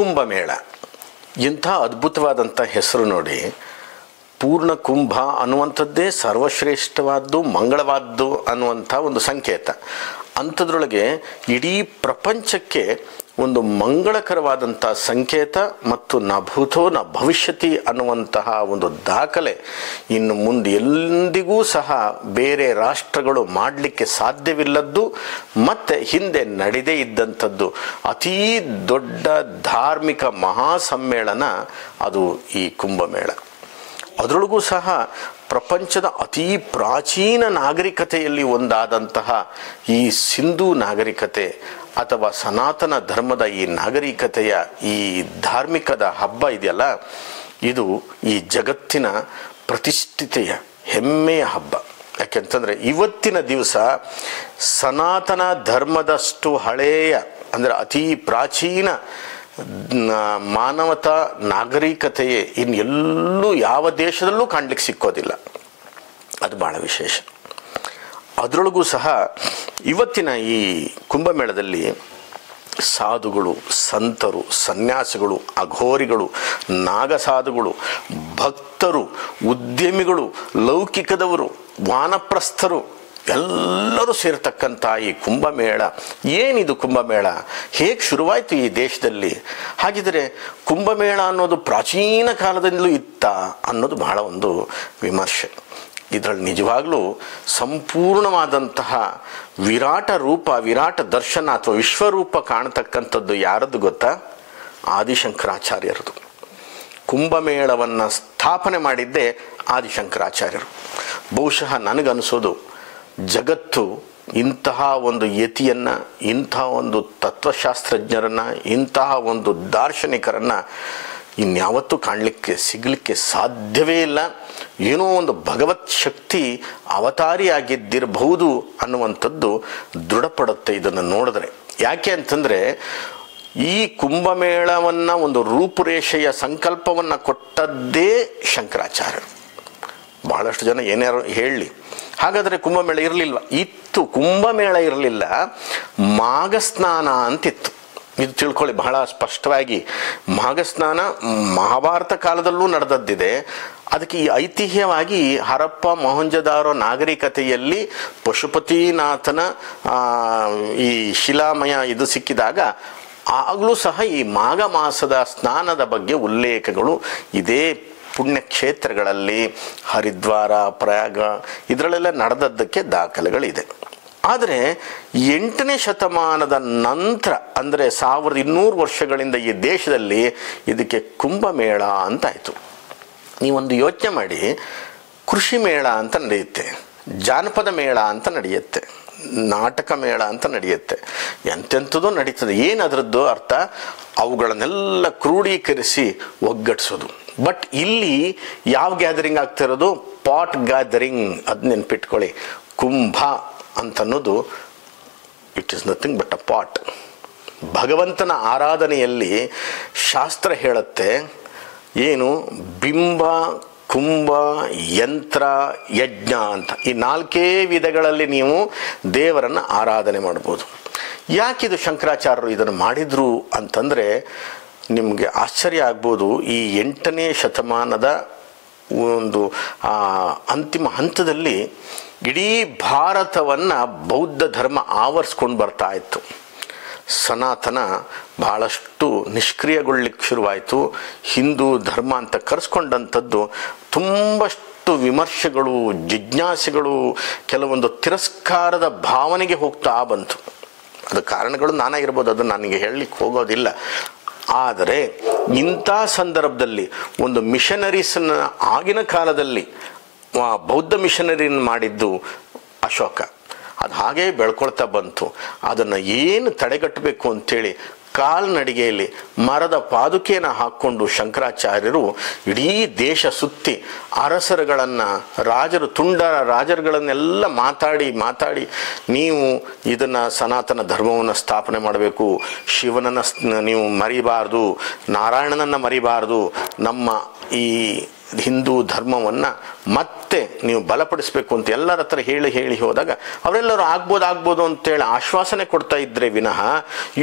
ಕುಂಭಮೇಳ ಇಂಥ ಅದ್ಭುತವಾದಂಥ ಹೆಸರು ನೋಡಿ. ಪೂರ್ಣ ಕುಂಭ ಅನ್ನುವಂಥದ್ದೇ ಸರ್ವಶ್ರೇಷ್ಠವಾದ್ದು, ಮಂಗಳವಾದ್ದು ಅನ್ನುವಂಥ ಒಂದು ಸಂಕೇತ. ಅಂಥದ್ರೊಳಗೆ ಇಡೀ ಪ್ರಪಂಚಕ್ಕೆ ಒಂದು ಮಂಗಳಕರವಾದಂಥ ಸಂಕೇತ ಮತ್ತು ನ ಭೂತೋ ನ ಭವಿಷ್ಯತಿ ಅನ್ನುವಂತಹ ಒಂದು ದಾಖಲೆ ಇನ್ನು ಮುಂದೆ ಎಂದಿಗೂ ಸಹ ಬೇರೆ ರಾಷ್ಟ್ರಗಳು ಮಾಡಲಿಕ್ಕೆ ಸಾಧ್ಯವಿಲ್ಲದ್ದು ಮತ್ತು ಹಿಂದೆ ನಡೆದೇ ಇದ್ದಂಥದ್ದು ಅತೀ ದೊಡ್ಡ ಧಾರ್ಮಿಕ ಮಹಾಸಮ್ಮೇಳನ ಅದು ಈ ಕುಂಭಮೇಳ. ಅದರೊಳಗೂ ಸಹ ಪ್ರಪಂಚದ ಅತೀ ಪ್ರಾಚೀನ ನಾಗರಿಕತೆಯಲ್ಲಿ ಒಂದಾದಂತಹ ಈ ಸಿಂಧೂ ನಾಗರಿಕತೆ ಅಥವಾ ಸನಾತನ ಧರ್ಮದ ಈ ನಾಗರಿಕತೆಯ ಈ ಧಾರ್ಮಿಕದ ಹಬ್ಬ ಇದೆಯಲ್ಲ, ಇದು ಈ ಜಗತ್ತಿನ ಪ್ರತಿಷ್ಠಿತೆಯ ಹೆಮ್ಮೆಯ ಹಬ್ಬ. ಯಾಕೆಂತಂದರೆ ಇವತ್ತಿನ ದಿವಸ ಸನಾತನ ಧರ್ಮದಷ್ಟು ಹಳೆಯ ಅಂದರೆ ಅತೀ ಪ್ರಾಚೀನ ಮಾನವತಾ ನಾಗರಿಕತೆಯೇ ಇನ್ನೆಲ್ಲೂ ಯಾವ ದೇಶದಲ್ಲೂ ಕಾಣಲಿಕ್ಕೆ ಸಿಕ್ಕೋದಿಲ್ಲ. ಅದು ಭಾಳ ವಿಶೇಷ. ಅದರೊಳಗೂ ಸಹ ಇವತ್ತಿನ ಈ ಕುಂಭಮೇಳದಲ್ಲಿ ಸಾಧುಗಳು, ಸಂತರು, ಸನ್ಯಾಸಿಗಳು, ಅಘೋರಿಗಳು, ನಾಗಸಾಧುಗಳು, ಭಕ್ತರು, ಉದ್ಯಮಿಗಳು, ಲೌಕಿಕದವರು, ವಾನಪ್ರಸ್ಥರು ಎಲ್ಲರೂ ಸೇರ್ತಕ್ಕಂಥ ಈ ಕುಂಭಮೇಳ. ಏನಿದು ಕುಂಭಮೇಳ? ಹೇಗೆ ಶುರುವಾಯಿತು ಈ ದೇಶದಲ್ಲಿ? ಹಾಗಿದ್ರೆ ಕುಂಭಮೇಳ ಅನ್ನೋದು ಪ್ರಾಚೀನ ಕಾಲದಿಂದಲೂ ಇತ್ತ ಅನ್ನೋದು ಬಹಳ ಒಂದು ವಿಮರ್ಶೆ. ಇದರಲ್ಲಿ ನಿಜವಾಗ್ಲೂ ಸಂಪೂರ್ಣವಾದಂತಹ ವಿರಾಟ ರೂಪ, ವಿರಾಟ ದರ್ಶನ ಅಥವಾ ವಿಶ್ವರೂಪ ಕಾಣತಕ್ಕಂಥದ್ದು ಯಾರದ್ದು ಗೊತ್ತಾ? ಆದಿಶಂಕರಾಚಾರ್ಯರದು. ಕುಂಭಮೇಳವನ್ನು ಸ್ಥಾಪನೆ ಮಾಡಿದ್ದೇ ಆದಿಶಂಕರಾಚಾರ್ಯರು. ಬಹುಶಃ ನನಗನ್ನಿಸೋದು ಜಗತ್ತು ಇಂತಹ ಒಂದು ಯತಿಯನ್ನು, ಇಂತಹ ಒಂದು ತತ್ವಶಾಸ್ತ್ರಜ್ಞರನ್ನು, ಇಂತಹ ಒಂದು ದಾರ್ಶನಿಕರನ್ನು ಇನ್ಯಾವತ್ತೂ ಸಿಗಲಿಕ್ಕೆ ಸಾಧ್ಯವೇ ಇಲ್ಲ. ಏನೋ ಒಂದು ಭಗವತ್ ಶಕ್ತಿ ಅವತಾರಿಯಾಗಿದ್ದಿರಬಹುದು ಅನ್ನುವಂಥದ್ದು ದೃಢಪಡುತ್ತೆ ಇದನ್ನು ನೋಡಿದ್ರೆ. ಯಾಕೆ ಅಂತಂದರೆ ಈ ಕುಂಭಮೇಳವನ್ನು ಒಂದು ರೂಪುರೇಷೆಯ ಸಂಕಲ್ಪವನ್ನು ಕೊಟ್ಟದ್ದೇ ಶಂಕರಾಚಾರ್ಯರು. ಬಹಳಷ್ಟು ಜನ ಏನಾರು ಹೇಳಲಿ, ಹಾಗಾದರೆ ಕುಂಭಮೇಳ ಇರಲಿಲ್ವ? ಇತ್ತು, ಕುಂಭಮೇಳ ಇರಲಿಲ್ಲ, ಮಾಘಸ್ನಾನ ಅಂತಿತ್ತು. ಇದು ತಿಳ್ಕೊಳ್ಳಿ ಬಹಳ ಸ್ಪಷ್ಟವಾಗಿ. ಮಾಘಸ್ನಾನ ಮಹಾಭಾರತ ಕಾಲದಲ್ಲೂ ನಡೆದದ್ದಿದೆ. ಅದಕ್ಕೆ ಈ ಐತಿಹ್ಯವಾಗಿ ಹರಪ್ಪ ಮೊಹಂಜದಾರೋ ನಾಗರಿಕತೆಯಲ್ಲಿ ಪಶುಪತಿನಾಥನ ಈ ಶಿಲಾಮಯ ಇದು ಸಿಕ್ಕಿದಾಗ ಆಗಲೂ ಸಹ ಈ ಮಾಘ ಮಾಸದ ಸ್ನಾನದ ಬಗ್ಗೆ ಉಲ್ಲೇಖಗಳು ಇದೇ ಪುಣ್ಯಕ್ಷೇತ್ರಗಳಲ್ಲಿ, ಹರಿದ್ವಾರ, ಪ್ರಯಾಗ ಇದರಲ್ಲೆಲ್ಲ ನಡೆದದ್ದಕ್ಕೆ ದಾಖಲೆಗಳಿದೆ. ಆದರೆ 8ನೇ ಶತಮಾನದ ನಂತರ ಅಂದರೆ 1200 ವರ್ಷಗಳಿಂದ ಈ ದೇಶದಲ್ಲಿ ಇದಕ್ಕೆ ಕುಂಭಮೇಳ ಅಂತಾಯಿತು. ನೀವೊಂದು ಯೋಚನೆ ಮಾಡಿ, ಕೃಷಿ ಮೇಳ ಅಂತ ನಡೆಯುತ್ತೆ, ಜಾನಪದ ಮೇಳ ಅಂತ ನಡೆಯುತ್ತೆ, ನಾಟಕ ಮೇಳ ಅಂತ ನಡೆಯುತ್ತೆ, ಎಂತೆಂಥದ್ದು ನಡೀತದೆ. ಏನು ಅದರದ್ದು ಅರ್ಥ? ಅವುಗಳನ್ನೆಲ್ಲ ಕ್ರೋಢೀಕರಿಸಿ ಒಗ್ಗಡಿಸೋದು. ಬಟ್ ಇಲ್ಲಿ ಯಾವ ಗ್ಯಾದರಿಂಗ್ ಆಗ್ತಿರೋದು? Pot gathering. ಅದು ನೆನ್ಪಿಟ್ಕೊಳ್ಳಿ. ಕುಂಭ ಅಂತನ್ನೋದು it is nothing but a pot. ಭಗವಂತನ ಆರಾಧನೆಯಲ್ಲಿ ಶಾಸ್ತ್ರ ಹೇಳುತ್ತೆ ಏನು? ಬಿಂಬ, ಕುಂಭ, ಯಂತ್ರ, ಯಜ್ಞ ಅಂತ ಈ 4 ವಿಧಗಳಲ್ಲಿ ನೀವು ದೇವರನ್ನು ಆರಾಧನೆ ಮಾಡ್ಬೋದು. ಯಾಕಿದು ಶಂಕರಾಚಾರ್ಯರು ಇದನ್ನು ಮಾಡಿದರು ಅಂತಂದರೆ ನಿಮಗೆ ಆಶ್ಚರ್ಯ ಆಗ್ಬೋದು. ಈ 8ನೇ ಶತಮಾನದ ಒಂದು ಅಂತಿಮ ಹಂತದಲ್ಲಿ ಇಡೀ ಭಾರತವನ್ನು ಬೌದ್ಧ ಧರ್ಮ ಆವರಿಸ್ಕೊಂಡು ಬರ್ತಾ ಇತ್ತು. ಸನಾತನ ಭಾಳಷ್ಟು ನಿಷ್ಕ್ರಿಯಗೊಳ್ಳಿಕ್ಕೆ ಶುರುವಾಯಿತು. ಹಿಂದೂ ಧರ್ಮ ಅಂತ ಕರೆಸ್ಕೊಂಡಂಥದ್ದು ತುಂಬಷ್ಟು ವಿಮರ್ಶೆಗಳು, ಜಿಜ್ಞಾಸೆಗಳು, ಕೆಲವೊಂದು ತಿರಸ್ಕಾರದ ಭಾವನೆಗೆ ಹೋಗ್ತಾ ಬಂತು. ಅದು ಕಾರಣಗಳು ನಾನಾ ಇರ್ಬೋದು, ಅದು ನನಗೆ ಹೇಳಲಿಕ್ಕೆ ಹೋಗೋದಿಲ್ಲ. ಆದರೆ ಇಂಥ ಸಂದರ್ಭದಲ್ಲಿ ಒಂದು ಮಿಷನರೀಸನ್ನು ಆಗಿನ ಕಾಲದಲ್ಲಿ ಬೌದ್ಧ ಮಿಷನರಿನ ಮಾಡಿದ್ದು ಅಶೋಕ. ಅದು ಹಾಗೇ ಬೆಳ್ಕೊಳ್ತಾ ಬಂತು. ಅದನ್ನು ಏನು ತಡೆಗಟ್ಟಬೇಕು ಅಂಥೇಳಿ ಕಾಲ್ನಡಿಗೆಯಲ್ಲಿ ಮರದ ಪಾದುಕೆಯನ್ನು ಹಾಕ್ಕೊಂಡು ಶಂಕರಾಚಾರ್ಯರು ಇಡೀ ದೇಶ ಸುತ್ತಿ ಅರಸರುಗಳನ್ನು, ತುಂಡರ ರಾಜರುಗಳನ್ನೆಲ್ಲ ಮಾತಾಡಿ ನೀವು ಇದನ್ನು ಸನಾತನ ಧರ್ಮವನ್ನು ಸ್ಥಾಪನೆ ಮಾಡಬೇಕು, ಶಿವನನ್ನು ನೀವು ಮರಿಬಾರ್ದು, ನಾರಾಯಣನನ್ನು ಮರಿಬಾರ್ದು, ನಮ್ಮ ಈ ಹಿಂದೂ ಧರ್ಮವನ್ನು ಮತ್ತೆ ನೀವು ಬಲಪಡಿಸಬೇಕು ಅಂತ ಎಲ್ಲರ ಹತ್ರ ಹೇಳಿ ಹೋದಾಗ ಅವರೆಲ್ಲರೂ ಆಗ್ಬೋದು ಅಂತೇಳಿ ಆಶ್ವಾಸನೆ ಕೊಡ್ತಾ ಇದ್ರೆ ವಿನಃ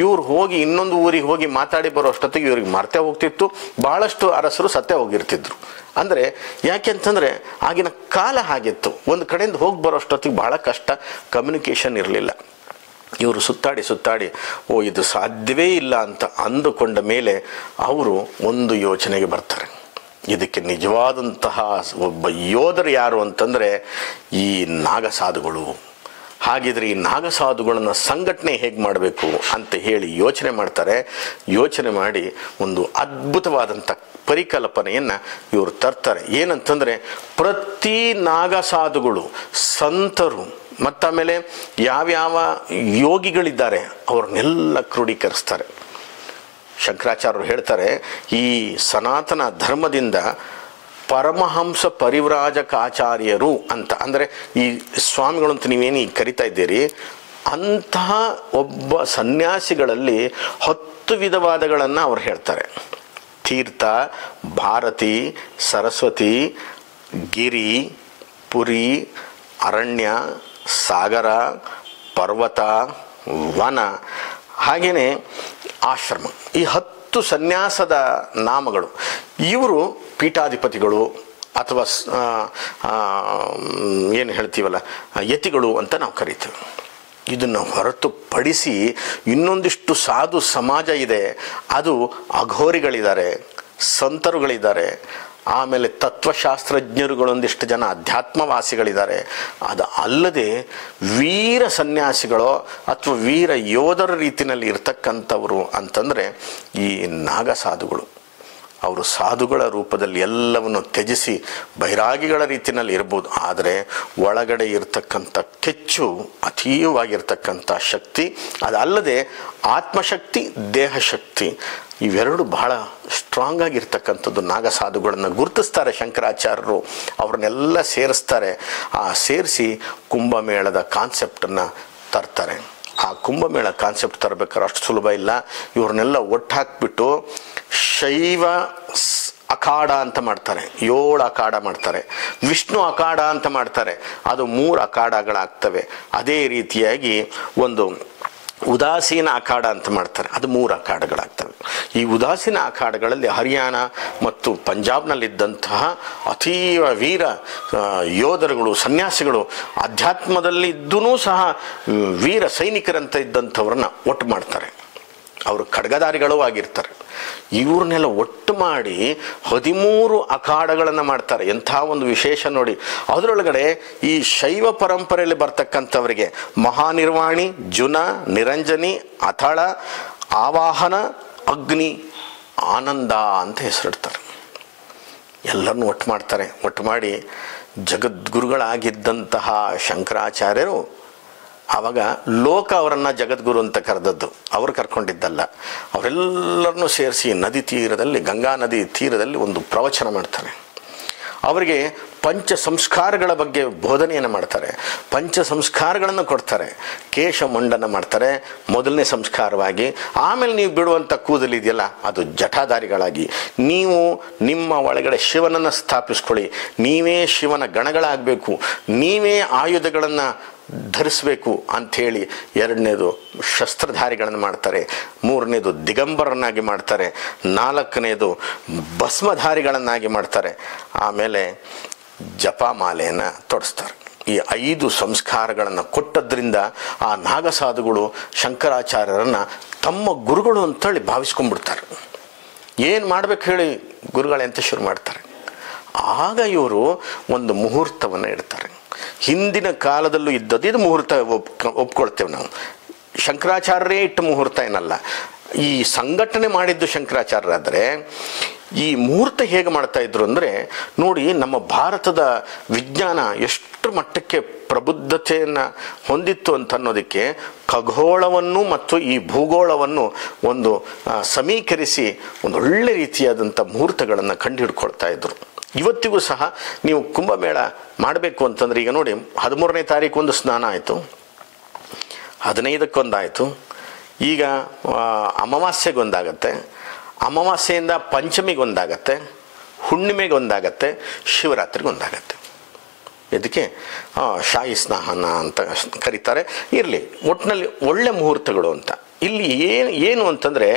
ಇವ್ರು ಹೋಗಿ ಇನ್ನೊಂದು ಊರಿಗೆ ಹೋಗಿ ಮಾತಾಡಿ ಬರೋ ಅಷ್ಟೊತ್ತಿಗೆ ಇವ್ರಿಗೆ ಮರ್ತೇ ಹೋಗ್ತಿತ್ತು. ಭಾಳಷ್ಟು ಅರಸರು ಸತ್ತೇ ಹೋಗಿರ್ತಿದ್ರು. ಅಂದರೆ ಯಾಕೆಂತಂದರೆ ಆಗಿನ ಕಾಲ ಹಾಗಿತ್ತು. ಒಂದು ಕಡೆಯಿಂದ ಹೋಗಿ ಬರೋ ಅಷ್ಟೊತ್ತಿಗೆ ಭಾಳ ಕಷ್ಟ, ಕಮ್ಯುನಿಕೇಷನ್ ಇರಲಿಲ್ಲ. ಇವರು ಸುತ್ತಾಡಿ ಇದು ಸಾಧ್ಯವೇ ಇಲ್ಲ ಅಂತ ಅಂದುಕೊಂಡ ಮೇಲೆ ಅವರು ಒಂದು ಯೋಚನೆಗೆ ಬರ್ತಾರೆ. ಇದಕ್ಕೆ ನಿಜವಾದಂತಹ ಒಬ್ಬ ಯೋಧರು ಯಾರು ಅಂತಂದರೆ ಈ ನಾಗಸಾಧುಗಳು. ಹಾಗಿದ್ರೆ ಈ ನಾಗಸಾಧುಗಳನ್ನು ಸಂಘಟನೆ ಹೇಗೆ ಮಾಡಬೇಕು ಅಂತ ಹೇಳಿ ಯೋಚನೆ ಮಾಡ್ತಾರೆ. ಯೋಚನೆ ಮಾಡಿ ಒಂದು ಅದ್ಭುತವಾದಂಥ ಪರಿಕಲ್ಪನೆಯನ್ನು ಇವರು ತರ್ತಾರೆ. ಏನಂತಂದರೆ ಪ್ರತಿ ನಾಗಸಾಧುಗಳು, ಸಂತರು ಮತ್ತಾಮೇಲೆ ಯಾವ್ಯಾವ ಯೋಗಿಗಳಿದ್ದಾರೆ ಅವ್ರನ್ನೆಲ್ಲ ಕ್ರೋಢೀಕರಿಸ್ತಾರೆ. ಶಂಕರಾಚಾರ್ಯರು ಹೇಳ್ತಾರೆ, ಈ ಸನಾತನ ಧರ್ಮದಿಂದ ಪರಮಹಂಸ ಪರಿವ್ರಾಜಕಾಚಾರ್ಯರು ಅಂತ, ಅಂದರೆ ಈ ಸ್ವಾಮಿಗಳು ಅಂತ ನೀವೇನು ಕರಿತಾ ಇದ್ದೀರಿ, ಅಂತಹ ಒಬ್ಬ ಸನ್ಯಾಸಿಗಳಲ್ಲಿ 10 ವಿಧವಾದಗಳನ್ನು ಅವ್ರು ಹೇಳ್ತಾರೆ. ತೀರ್ಥ, ಭಾರತಿ, ಸರಸ್ವತಿ, ಗಿರಿ, ಪುರಿ, ಅರಣ್ಯ, ಸಾಗರ, ಪರ್ವತ, ವನ, ಹಾಗೆಯೇ ಆಶ್ರಮ. ಈ 10 ಸನ್ಯಾಸದ ನಾಮಗಳು. ಇವರು ಪೀಠಾಧಿಪತಿಗಳು ಅಥವಾ ಏನು ಹೇಳ್ತೀವಲ್ಲ ಯತಿಗಳು ಅಂತ ನಾವು ಕರಿತೀವಿ. ಇದನ್ನು ಹೊರತುಪಡಿಸಿ ಇನ್ನೊಂದಿಷ್ಟು ಸಾಧು ಸಮಾಜ ಇದೆ. ಅದು ಅಘೋರಿಗಳಿದ್ದಾರೆ, ಸಂತರುಗಳಿದ್ದಾರೆ, ಆಮೇಲೆ ತತ್ವಶಾಸ್ತ್ರಜ್ಞರುಗಳೊಂದಿಷ್ಟು ಜನ ಅಧ್ಯಾತ್ಮವಾಸಿಗಳಿದ್ದಾರೆ. ಅದು ಅಲ್ಲದೆ ವೀರ ಸನ್ಯಾಸಿಗಳು ಅಥವಾ ವೀರ ಯೋಧರ ರೀತಿಯಲ್ಲಿ ಇರ್ತಕ್ಕಂಥವರು ಅಂತಂದರೆ ಈ ನಾಗಸಾಧುಗಳು. ಅವರು ಸಾಧುಗಳ ರೂಪದಲ್ಲಿ ಎಲ್ಲವನ್ನು ತ್ಯಜಿಸಿ ಬೈರಾಗಿಗಳ ರೀತಿಯಲ್ಲಿ ಇರ್ಬೋದು, ಆದರೆ ಒಳಗಡೆ ಇರ್ತಕ್ಕಂಥ ಕೆಚ್ಚು ಅತೀವವಾಗಿರ್ತಕ್ಕಂಥ ಶಕ್ತಿ. ಅದಲ್ಲದೆ ಆತ್ಮಶಕ್ತಿ, ದೇಹಶಕ್ತಿ ಇವೆರಡು ಬಹಳ ಸ್ಟ್ರಾಂಗ್ ಆಗಿರ್ತಕ್ಕಂಥದ್ದು. ನಾಗಸಾಧುಗಳನ್ನು ಗುರುತಿಸ್ತಾರೆ ಶಂಕರಾಚಾರ್ಯರು, ಅವ್ರನ್ನೆಲ್ಲ ಸೇರಿಸ್ತಾರೆ. ಆ ಸೇರಿಸಿ ಕುಂಭಮೇಳದ ಕಾನ್ಸೆಪ್ಟನ್ನು ತರ್ತಾರೆ. ಆ ಕುಂಭಮೇಳ ಕಾನ್ಸೆಪ್ಟ್ ತರಬೇಕಾದ್ರೆ ಅಷ್ಟು ಸುಲಭ ಇಲ್ಲ. ಇವ್ರನ್ನೆಲ್ಲ ಒಟ್ಟು ಹಾಕ್ಬಿಟ್ಟು ಶೈವ ಅಖಾಡ ಅಂತ ಮಾಡ್ತಾರೆ, 7 ಅಖಾಡ ಮಾಡ್ತಾರೆ. ವಿಷ್ಣು ಅಖಾಡ ಅಂತ ಮಾಡ್ತಾರೆ, ಅದು 3 ಅಖಾಡಗಳಾಗ್ತವೆ. ಅದೇ ರೀತಿಯಾಗಿ ಒಂದು ಉದಾಸೀನ ಅಖಾಡ ಅಂತ ಮಾಡ್ತಾರೆ, ಅದು 3 ಅಖಾಡಗಳಾಗ್ತವೆ. ಈ ಉದಾಸೀನ ಅಖಾಡಗಳಲ್ಲಿ ಹರಿಯಾಣ ಮತ್ತು ಪಂಜಾಬ್ನಲ್ಲಿದ್ದಂತಹ ಅತೀವ ವೀರ ಯೋಧರುಗಳು, ಸನ್ಯಾಸಿಗಳು, ಅಧ್ಯಾತ್ಮದಲ್ಲಿ ಇದ್ದೂ ಸಹ ವೀರ ಸೈನಿಕರಂತ ಇದ್ದಂಥವ್ರನ್ನ ಒಟ್ಟು ಮಾಡ್ತಾರೆ. ಅವರು ಖಡ್ಗಧಾರಿಗಳೂ ಆಗಿರ್ತಾರೆ. ಇವ್ರನ್ನೆಲ್ಲ ಒಟ್ಟು ಮಾಡಿ 13 ಅಖಾಡಗಳನ್ನು ಮಾಡ್ತಾರೆ. ಎಂಥ ಒಂದು ವಿಶೇಷ ನೋಡಿ. ಅದರೊಳಗಡೆ ಈ ಶೈವ ಪರಂಪರೆಯಲ್ಲಿ ಬರ್ತಕ್ಕಂಥವರಿಗೆ ಮಹಾನಿರ್ವಾಣಿ, ಜುನ, ನಿರಂಜನಿ, ಅಥಳ, ಆವಾಹನ, ಅಗ್ನಿ, ಆನಂದ ಅಂತ ಹೆಸರಿಡ್ತಾರೆ. ಎಲ್ಲರನ್ನೂ ಒಟ್ಟು ಮಾಡ್ತಾರೆ. ಒಟ್ಟು ಮಾಡಿ ಜಗದ್ಗುರುಗಳಾಗಿದ್ದಂತಹ ಶಂಕರಾಚಾರ್ಯರು ಆವಾಗ ಲೋಕ ಅವರನ್ನು ಜಗದ್ಗುರು ಅಂತ ಕರೆದದ್ದು, ಅವರು ಕರ್ಕೊಂಡಿದ್ದಲ್ಲ. ಅವರೆಲ್ಲರನ್ನೂ ಸೇರಿಸಿ ನದಿ ತೀರದಲ್ಲಿ, ಗಂಗಾ ನದಿ ತೀರದಲ್ಲಿ ಒಂದು ಪ್ರವಚನ ಮಾಡ್ತಾರೆ. ಅವರಿಗೆ ಪಂಚ ಸಂಸ್ಕಾರಗಳ ಬಗ್ಗೆ ಬೋಧನೆಯನ್ನು ಮಾಡ್ತಾರೆ. ಪಂಚ ಸಂಸ್ಕಾರಗಳನ್ನು ಕೊಡ್ತಾರೆ. ಕೇಶಮಂಡನ ಮಾಡ್ತಾರೆ ಮೊದಲನೇ ಸಂಸ್ಕಾರವಾಗಿ. ಆಮೇಲೆ ನೀವು ಬಿಡುವಂಥ ಕೂದಲಿದೆಯಲ್ಲ ಅದು ಜಟಾಧಾರಿಗಳಾಗಿ ನೀವು ನಿಮ್ಮ ಒಳಗಡೆ ಶಿವನನ್ನು ಸ್ಥಾಪಿಸ್ಕೊಳ್ಳಿ. ನೀವೇ ಶಿವನ ಗಣಗಳಾಗಬೇಕು, ನೀವೇ ಆಯುಧಗಳನ್ನು ಧರಿಸಬೇಕು ಅಂಥೇಳಿ. 2ನೇದು ಶಸ್ತ್ರಧಾರಿಗಳನ್ನು ಮಾಡ್ತಾರೆ. 3ನೇದು ದಿಗಂಬರನ್ನಾಗಿ ಮಾಡ್ತಾರೆ. 4ನೇದು ಭಸ್ಮಧಾರಿಗಳನ್ನಾಗಿ ಮಾಡ್ತಾರೆ. ಆಮೇಲೆ ಜಪಮಾಲೆಯನ್ನು ತೊಡಿಸ್ತಾರೆ. ಈ 5 ಸಂಸ್ಕಾರಗಳನ್ನು ಕೊಟ್ಟದ್ರಿಂದ ಆ ನಾಗಸಾಧುಗಳು ಶಂಕರಾಚಾರ್ಯರನ್ನು ತಮ್ಮ ಗುರುಗಳು ಅಂತೇಳಿ ಭಾವಿಸ್ಕೊಂಡ್ಬಿಡ್ತಾರೆ. ಏನು ಮಾಡ್ಬೇಕು ಹೇಳಿ ಗುರುಗಳೇ ಅಂತ ಶುರು ಮಾಡ್ತಾರೆ. ಆಗ ಇವರು ಒಂದು ಮುಹೂರ್ತವನ್ನು ಇಡ್ತಾರೆ. ಹಿಂದಿನ ಕಾಲದಲ್ಲೂ ಇದ್ದದ್ದು ಇದು ಮುಹೂರ್ತ ಒಪ್ಕೊಳ್ತೇವೆ ನಾವು. ಶಂಕರಾಚಾರ್ಯರೇ ಇಟ್ಟ ಮುಹೂರ್ತ ಏನಲ್ಲ, ಈ ಸಂಘಟನೆ ಮಾಡಿದ್ದು ಶಂಕರಾಚಾರ್ಯರಾದರೆ ಈ ಮುಹೂರ್ತ ಹೇಗೆ ಮಾಡ್ತಾ ಇದ್ರು ಅಂದರೆ ನೋಡಿ, ನಮ್ಮ ಭಾರತದ ವಿಜ್ಞಾನ ಎಷ್ಟು ಮಟ್ಟಕ್ಕೆ ಪ್ರಬುದ್ಧತೆಯನ್ನು ಹೊಂದಿತ್ತು ಅಂತ ಅನ್ನೋದಕ್ಕೆ ಖಗೋಳವನ್ನು ಮತ್ತು ಈ ಭೂಗೋಳವನ್ನು ಒಂದು ಸಮೀಕರಿಸಿ ಒಂದೊಳ್ಳೆ ರೀತಿಯಾದಂಥ ಮುಹೂರ್ತಗಳನ್ನು ಕಂಡುಹಿಡ್ಕೊಳ್ತಾ ಇದ್ರು. ಇವತ್ತಿಗೂ ಸಹ ನೀವು ಕುಂಭಮೇಳ ಮಾಡಬೇಕು ಅಂತಂದ್ರೆ, ಈಗ ನೋಡಿ 13ನೇ ತಾರೀಕು ಒಂದು ಸ್ನಾನ ಆಯಿತು, 15ಕ್ಕೊಂದಾಯಿತು, ಈಗ ಅಮಾವಾಸ್ಯೆಗೊಂದಾಗತ್ತೆ, ಅಮಾವಾಸ್ಯೆಯಿಂದ ಪಂಚಮಿಗೊಂದಾಗತ್ತೆ, ಹುಣ್ಣಿಮೆಗೆ ಒಂದಾಗತ್ತೆ, ಶಿವರಾತ್ರಿಗೆ ಒಂದಾಗತ್ತೆ. ಇದಕ್ಕೆ ಶಾಹಿ ಸ್ನಾನ ಅಂತ ಕರೀತಾರೆ. ಇರಲಿ, ಒಟ್ಟಿನಲ್ಲಿ ಒಳ್ಳೆ ಮುಹೂರ್ತಗಳು ಅಂತ. ಇಲ್ಲಿ ಏನು ಅಂತಂದರೆ,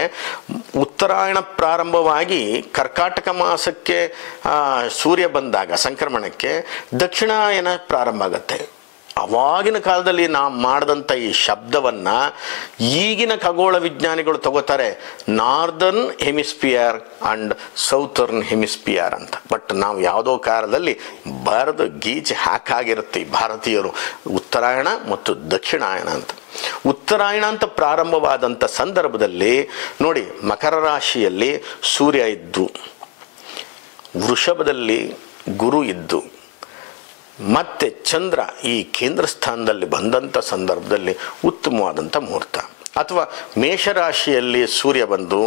ಉತ್ತರಾಯಣ ಪ್ರಾರಂಭವಾಗಿ ಕರ್ಕಾಟಕ ಮಾಸಕ್ಕೆ ಸೂರ್ಯ ಬಂದಾಗ ಸಂಕ್ರಮಣಕ್ಕೆ ದಕ್ಷಿಣಾಯನ ಪ್ರಾರಂಭ ಆಗುತ್ತೆ. ಅವಾಗಿನ ಕಾಲದಲ್ಲಿ ನಾವು ಮಾಡಿದಂಥ ಈ ಶಬ್ದವನ್ನು ಈಗಿನ ಖಗೋಳ ವಿಜ್ಞಾನಿಗಳು ತಗೋತಾರೆ northern hemisphere and southern hemisphere ಅಂತ. ಬಟ್ ನಾವು ಯಾವುದೋ ಕಾಲದಲ್ಲಿ ಬರೆದು ಗೀಚಿ ಹಾಕಾಗಿರುತ್ತೆ ಭಾರತೀಯರು ಉತ್ತರಾಯಣ ಮತ್ತು ದಕ್ಷಿಣಾಯನ ಅಂತ. ಉತ್ತರಾಯಣ ಅಂತ ಪ್ರಾರಂಭವಾದಂಥ ಸಂದರ್ಭದಲ್ಲಿ ನೋಡಿ, ಮಕರ ರಾಶಿಯಲ್ಲಿ ಸೂರ್ಯ ಇದ್ದು, ವೃಷಭದಲ್ಲಿ ಗುರು ಇದ್ದು, ಮತ್ತು ಚಂದ್ರ ಈ ಕೇಂದ್ರ ಸ್ಥಾನದಲ್ಲಿ ಬಂದಂಥ ಸಂದರ್ಭದಲ್ಲಿ ಉತ್ತಮವಾದಂಥ ಮುಹೂರ್ತ. ಅಥವಾ ಮೇಷರಾಶಿಯಲ್ಲಿ ಸೂರ್ಯ ಬಂದು,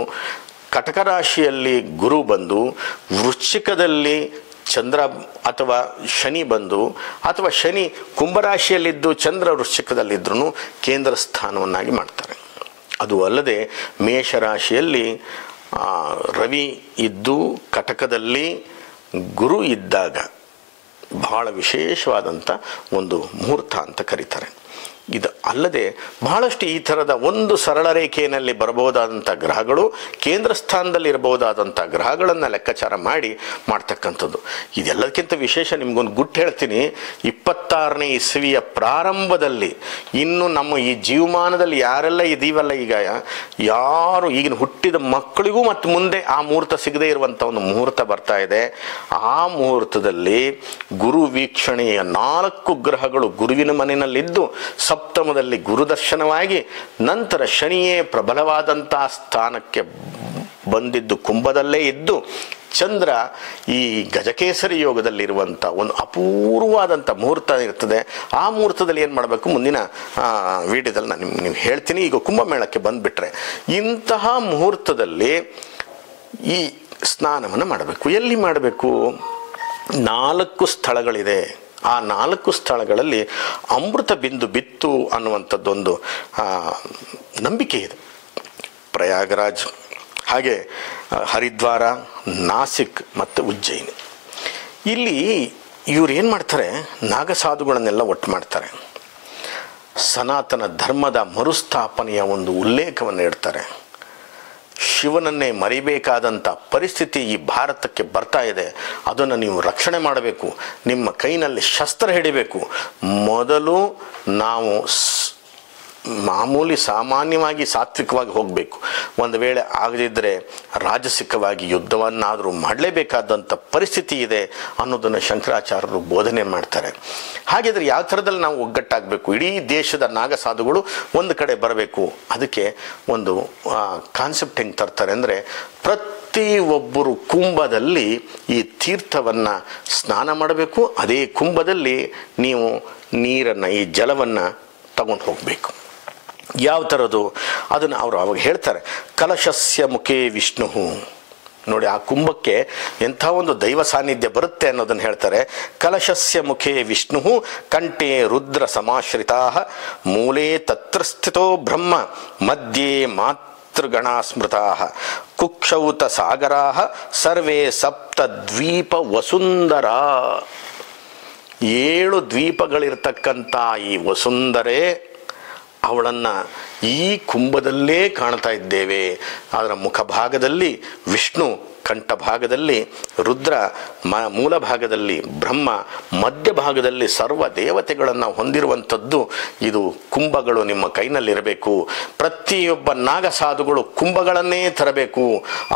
ಕಟಕ ರಾಶಿಯಲ್ಲಿ ಗುರು ಬಂದು, ವೃಶ್ಚಿಕದಲ್ಲಿ ಚಂದ್ರ ಅಥವಾ ಶನಿ ಬಂದು, ಅಥವಾ ಶನಿ ಕುಂಭರಾಶಿಯಲ್ಲಿದ್ದು ಚಂದ್ರ ವೃಶ್ಚಿಕದಲ್ಲಿದ್ರೂ ಕೇಂದ್ರ ಸ್ಥಾನವನ್ನಾಗಿ ಮಾಡ್ತಾರೆ. ಅದು ಅಲ್ಲದೆ ಮೇಷರಾಶಿಯಲ್ಲಿ ರವಿ ಇದ್ದು ಕಟಕದಲ್ಲಿ ಗುರು ಇದ್ದಾಗ ಬಹಳ ವಿಶೇಷವಾದಂಥ ಒಂದು ಮುಹೂರ್ತ ಅಂತ ಕರೀತಾರೆ. ಇದು ಅಲ್ಲದೆ ಬಹಳಷ್ಟು ಈ ಥರದ ಒಂದು ಸರಳ ರೇಖೆಯಲ್ಲಿ ಬರಬಹುದಾದಂಥ ಗ್ರಹಗಳು, ಕೇಂದ್ರ ಸ್ಥಾನದಲ್ಲಿ ಇರಬಹುದಾದಂಥ ಗ್ರಹಗಳನ್ನು ಲೆಕ್ಕಾಚಾರ ಮಾಡಿ ಮಾಡ್ತಕ್ಕಂಥದ್ದು. ಇದೆಲ್ಲದಕ್ಕಿಂತ ವಿಶೇಷ ನಿಮಗೊಂದು ಗುಟ್ಟು ಹೇಳ್ತೀನಿ. 26ನೇ ಇಸವಿಯ ಪ್ರಾರಂಭದಲ್ಲಿ, ಇನ್ನು ನಮ್ಮ ಈ ಜೀವಮಾನದಲ್ಲಿ ಯಾರೆಲ್ಲ ಇದೀವಲ್ಲ, ಈಗ ಯಾರು ಈಗಿನ ಹುಟ್ಟಿದ ಮಕ್ಕಳಿಗೂ ಮತ್ತು ಮುಂದೆ ಆ ಮುಹೂರ್ತ ಸಿಗದೇ ಇರುವಂಥ ಒಂದು ಮುಹೂರ್ತ ಬರ್ತಾ ಇದೆ. ಆ ಮುಹೂರ್ತದಲ್ಲಿ ಗುರು ವೀಕ್ಷಣೆಯ 4 ಗ್ರಹಗಳು ಗುರುವಿನ ಮನೆಯಲ್ಲಿದ್ದು ಸಪ್ತಮದಲ್ಲಿ ಗುರುದರ್ಶನವಾಗಿ, ನಂತರ ಶನಿಯೇ ಪ್ರಬಲವಾದಂಥ ಸ್ಥಾನಕ್ಕೆ ಬಂದಿದ್ದು ಕುಂಭದಲ್ಲೇ ಇದ್ದು, ಚಂದ್ರ ಈ ಗಜಕೇಸರಿ ಯೋಗದಲ್ಲಿರುವಂಥ ಒಂದು ಅಪೂರ್ವವಾದಂಥ ಮುಹೂರ್ತ ಇರ್ತದೆ. ಆ ಮುಹೂರ್ತದಲ್ಲಿ ಏನು ಮಾಡಬೇಕು ಮುಂದಿನ ವಿಡಿಯೋದಲ್ಲಿ ನಾನು ನೀವು ಹೇಳ್ತೀನಿ. ಈಗ ಕುಂಭಮೇಳಕ್ಕೆ ಬಂದುಬಿಟ್ರೆ ಇಂತಹ ಮುಹೂರ್ತದಲ್ಲಿ ಈ ಸ್ನಾನವನ್ನು ಮಾಡಬೇಕು. ಎಲ್ಲಿ ಮಾಡಬೇಕು? 4 ಸ್ಥಳಗಳಿದೆ. ಆ 4 ಸ್ಥಳಗಳಲ್ಲಿ ಅಮೃತ ಬಿಂದು ಬಿತ್ತು ಅನ್ನುವಂಥದ್ದೊಂದು ನಂಬಿಕೆ ಇದೆ. ಪ್ರಯಾಗರಾಜ್, ಹಾಗೆ ಹರಿದ್ವಾರ, ನಾಸಿಕ್ ಮತ್ತು ಉಜ್ಜಯಿನಿ. ಇಲ್ಲಿ ಇವ್ರು ಏನು ಮಾಡ್ತಾರೆ, ನಾಗಸಾಧುಗಳನ್ನೆಲ್ಲ ಒಟ್ಟು ಮಾಡ್ತಾರೆ. ಸನಾತನ ಧರ್ಮದ ಮರುಸ್ಥಾಪನೆಯ ಒಂದು ಉಲ್ಲೇಖವನ್ನು ಇಡ್ತಾರೆ. ಶಿವನನ್ನೇ ಮರಿಬೇಕಾದಂಥ ಪರಿಸ್ಥಿತಿ ಈ ಭಾರತಕ್ಕೆ ಬರ್ತಾ ಇದೆ. ಅದನ್ನು ನೀವು ರಕ್ಷಣೆ ಮಾಡಬೇಕು. ನಿಮ್ಮ ಕೈನಲ್ಲಿ ಶಸ್ತ್ರ ಹಿಡಿಬೇಕು. ಮೊದಲು ನಾವು ಮಾಮೂಲಿ ಸಾಮಾನ್ಯವಾಗಿ ಸಾತ್ವಿಕವಾಗಿ ಹೋಗಬೇಕು. ಒಂದು ವೇಳೆ ಆಗದಿದ್ದರೆ ರಾಜಸಿಕವಾಗಿ ಯುದ್ಧವನ್ನಾದರೂ ಮಾಡಲೇಬೇಕಾದಂಥ ಪರಿಸ್ಥಿತಿ ಇದೆ ಅನ್ನೋದನ್ನು ಶಂಕರಾಚಾರ್ಯರು ಬೋಧನೆ ಮಾಡ್ತಾರೆ. ಹಾಗಿದ್ರೆ ಯಾವ ಥರದಲ್ಲಿ ನಾವು ಒಗ್ಗಟ್ಟಾಗಬೇಕು? ಇಡೀ ದೇಶದ ನಾಗಸಾಧುಗಳು ಒಂದು ಕಡೆ ಬರಬೇಕು. ಅದಕ್ಕೆ ಒಂದು ಕಾನ್ಸೆಪ್ಟ್ ಹೆಂಗೆ ತರ್ತಾರೆ ಅಂದರೆ, ಪ್ರತಿ ಒಬ್ಬರು ಕುಂಭದಲ್ಲಿ ಈ ತೀರ್ಥವನ್ನು ಸ್ನಾನ ಮಾಡಬೇಕು. ಅದೇ ಕುಂಭದಲ್ಲಿ ನೀವು ನೀರನ್ನು, ಈ ಜಲವನ್ನು ತಗೊಂಡು ಹೋಗಬೇಕು. ಯಾವ ಥರದ್ದು ಅದನ್ನು ಅವರು ಅವಾಗ ಹೇಳ್ತಾರೆ. ಕಲಶಸ್ಯ ಮುಖೇ ವಿಷ್ಣು. ನೋಡಿ, ಆ ಕುಂಭಕ್ಕೆ ಎಂಥ ಒಂದು ದೈವ ಸಾನ್ನಿಧ್ಯ ಬರುತ್ತೆ ಅನ್ನೋದನ್ನು ಹೇಳ್ತಾರೆ. ಕಲಶಸ್ಯ ಮುಖೇ ವಿಷ್ಣು, ಕಂಠೆ ರುದ್ರ ಸಮಾಶ್ರಿತಾ, ಮೂಲೆ ತತ್ರ ಸ್ಥಿತೋ ಬ್ರಹ್ಮ, ಮಧ್ಯೆ ಮಾತೃಗಣ ಸ್ಮೃತಾ, ಕುಕ್ಷೌತ ಸಾಗರಾ, ಸರ್ವೇ ಸಪ್ತ ದ್ವೀಪ ವಸುಂಧರ. 7 ದ್ವೀಪಗಳಿರ್ತಕ್ಕಂಥ ಈ ವಸುಂಧರೆ, ಅವಳನ್ನು ಈ ಕುಂಭದಲ್ಲೇ ಕಾಣ್ತಾ ಇದ್ದೇವೆ. ಅದರ ಮುಖಭಾಗದಲ್ಲಿ ವಿಷ್ಣು, ಕಂಠಭಾಗದಲ್ಲಿ ರುದ್ರ, ಮೂಲ ಭಾಗದಲ್ಲಿ ಬ್ರಹ್ಮ, ಮಧ್ಯಭಾಗದಲ್ಲಿ ಸರ್ವ ದೇವತೆಗಳನ್ನು ಹೊಂದಿರುವಂಥದ್ದು ಇದು ಕುಂಭಗಳು ನಿಮ್ಮ ಕೈನಲ್ಲಿರಬೇಕು. ಪ್ರತಿಯೊಬ್ಬ ನಾಗಸಾಧುಗಳು ಕುಂಭಗಳನ್ನೇ ತರಬೇಕು.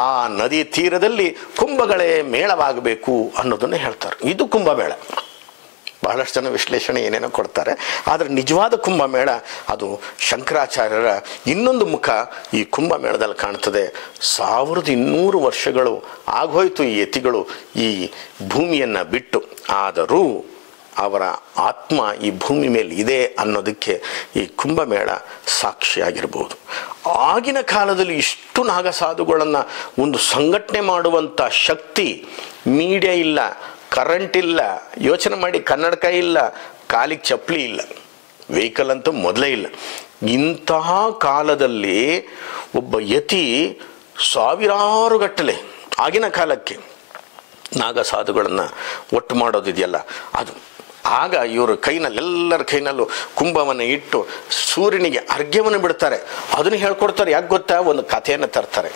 ಆ ನದಿ ತೀರದಲ್ಲಿ ಕುಂಭಗಳೇ ಮೇಳವಾಗಬೇಕು ಅನ್ನೋದನ್ನು ಹೇಳ್ತಾರೆ. ಇದು ಕುಂಭಮೇಳ. ಬಹಳಷ್ಟು ಜನ ವಿಶ್ಲೇಷಣೆ ಏನೇನೋ ಕೊಡ್ತಾರೆ. ಆದರೆ ನಿಜವಾದ ಕುಂಭಮೇಳ ಅದು ಶಂಕರಾಚಾರ್ಯರ ಇನ್ನೊಂದು ಮುಖ ಈ ಕುಂಭಮೇಳದಲ್ಲಿ ಕಾಣ್ತದೆ. 1200 ವರ್ಷಗಳು ಆಗೋಯ್ತು ಈ ಯತಿಗಳು ಈ ಭೂಮಿಯನ್ನು ಬಿಟ್ಟು. ಆದರೂ ಅವರ ಆತ್ಮ ಈ ಭೂಮಿ ಮೇಲೆ ಇದೆ ಅನ್ನೋದಕ್ಕೆ ಈ ಕುಂಭಮೇಳ ಸಾಕ್ಷಿಯಾಗಿರ್ಬೋದು. ಆಗಿನ ಕಾಲದಲ್ಲಿ ಇಷ್ಟು ನಾಗಸಾಧುಗಳನ್ನು ಒಂದು ಸಂಘಟನೆ ಮಾಡುವಂಥ ಶಕ್ತಿ, ಮೀಡಿಯಾ ಇಲ್ಲ, ಕರೆಂಟ್ ಇಲ್ಲ, ಯೋಚನೆ ಮಾಡಿ, ಕನ್ನಡಕ ಇಲ್ಲ, ಕಾಲಿಗೆ ಚಪ್ಪಲಿ ಇಲ್ಲ, ವೆಹಿಕಲ್ ಅಂತೂ ಮೊದಲೇ ಇಲ್ಲ. ಇಂತಹ ಕಾಲದಲ್ಲಿ ಒಬ್ಬ ಯತಿ ಸಾವಿರಾರು ಗಟ್ಟಲೆ ಆಗಿನ ಕಾಲಕ್ಕೆ ನಾಗಸಾಧುಗಳನ್ನು ಒಟ್ಟು ಮಾಡೋದಿದೆಯಲ್ಲ ಅದು. ಆಗ ಇವರು ಕೈನಲ್ಲಿ ಎಲ್ಲರ ಕೈನಲ್ಲೂ ಕುಂಭವನ್ನು ಇಟ್ಟು ಸೂರ್ಯನಿಗೆ ಅರ್ಘ್ಯವನ್ನು ಬಿಡ್ತಾರೆ. ಅದನ್ನು ಹೇಳ್ಕೊಡ್ತಾರೆ. ಯಾಕೆ ಗೊತ್ತಾ? ಒಂದು ಕಥೆಯನ್ನು ತರ್ತಾರೆ.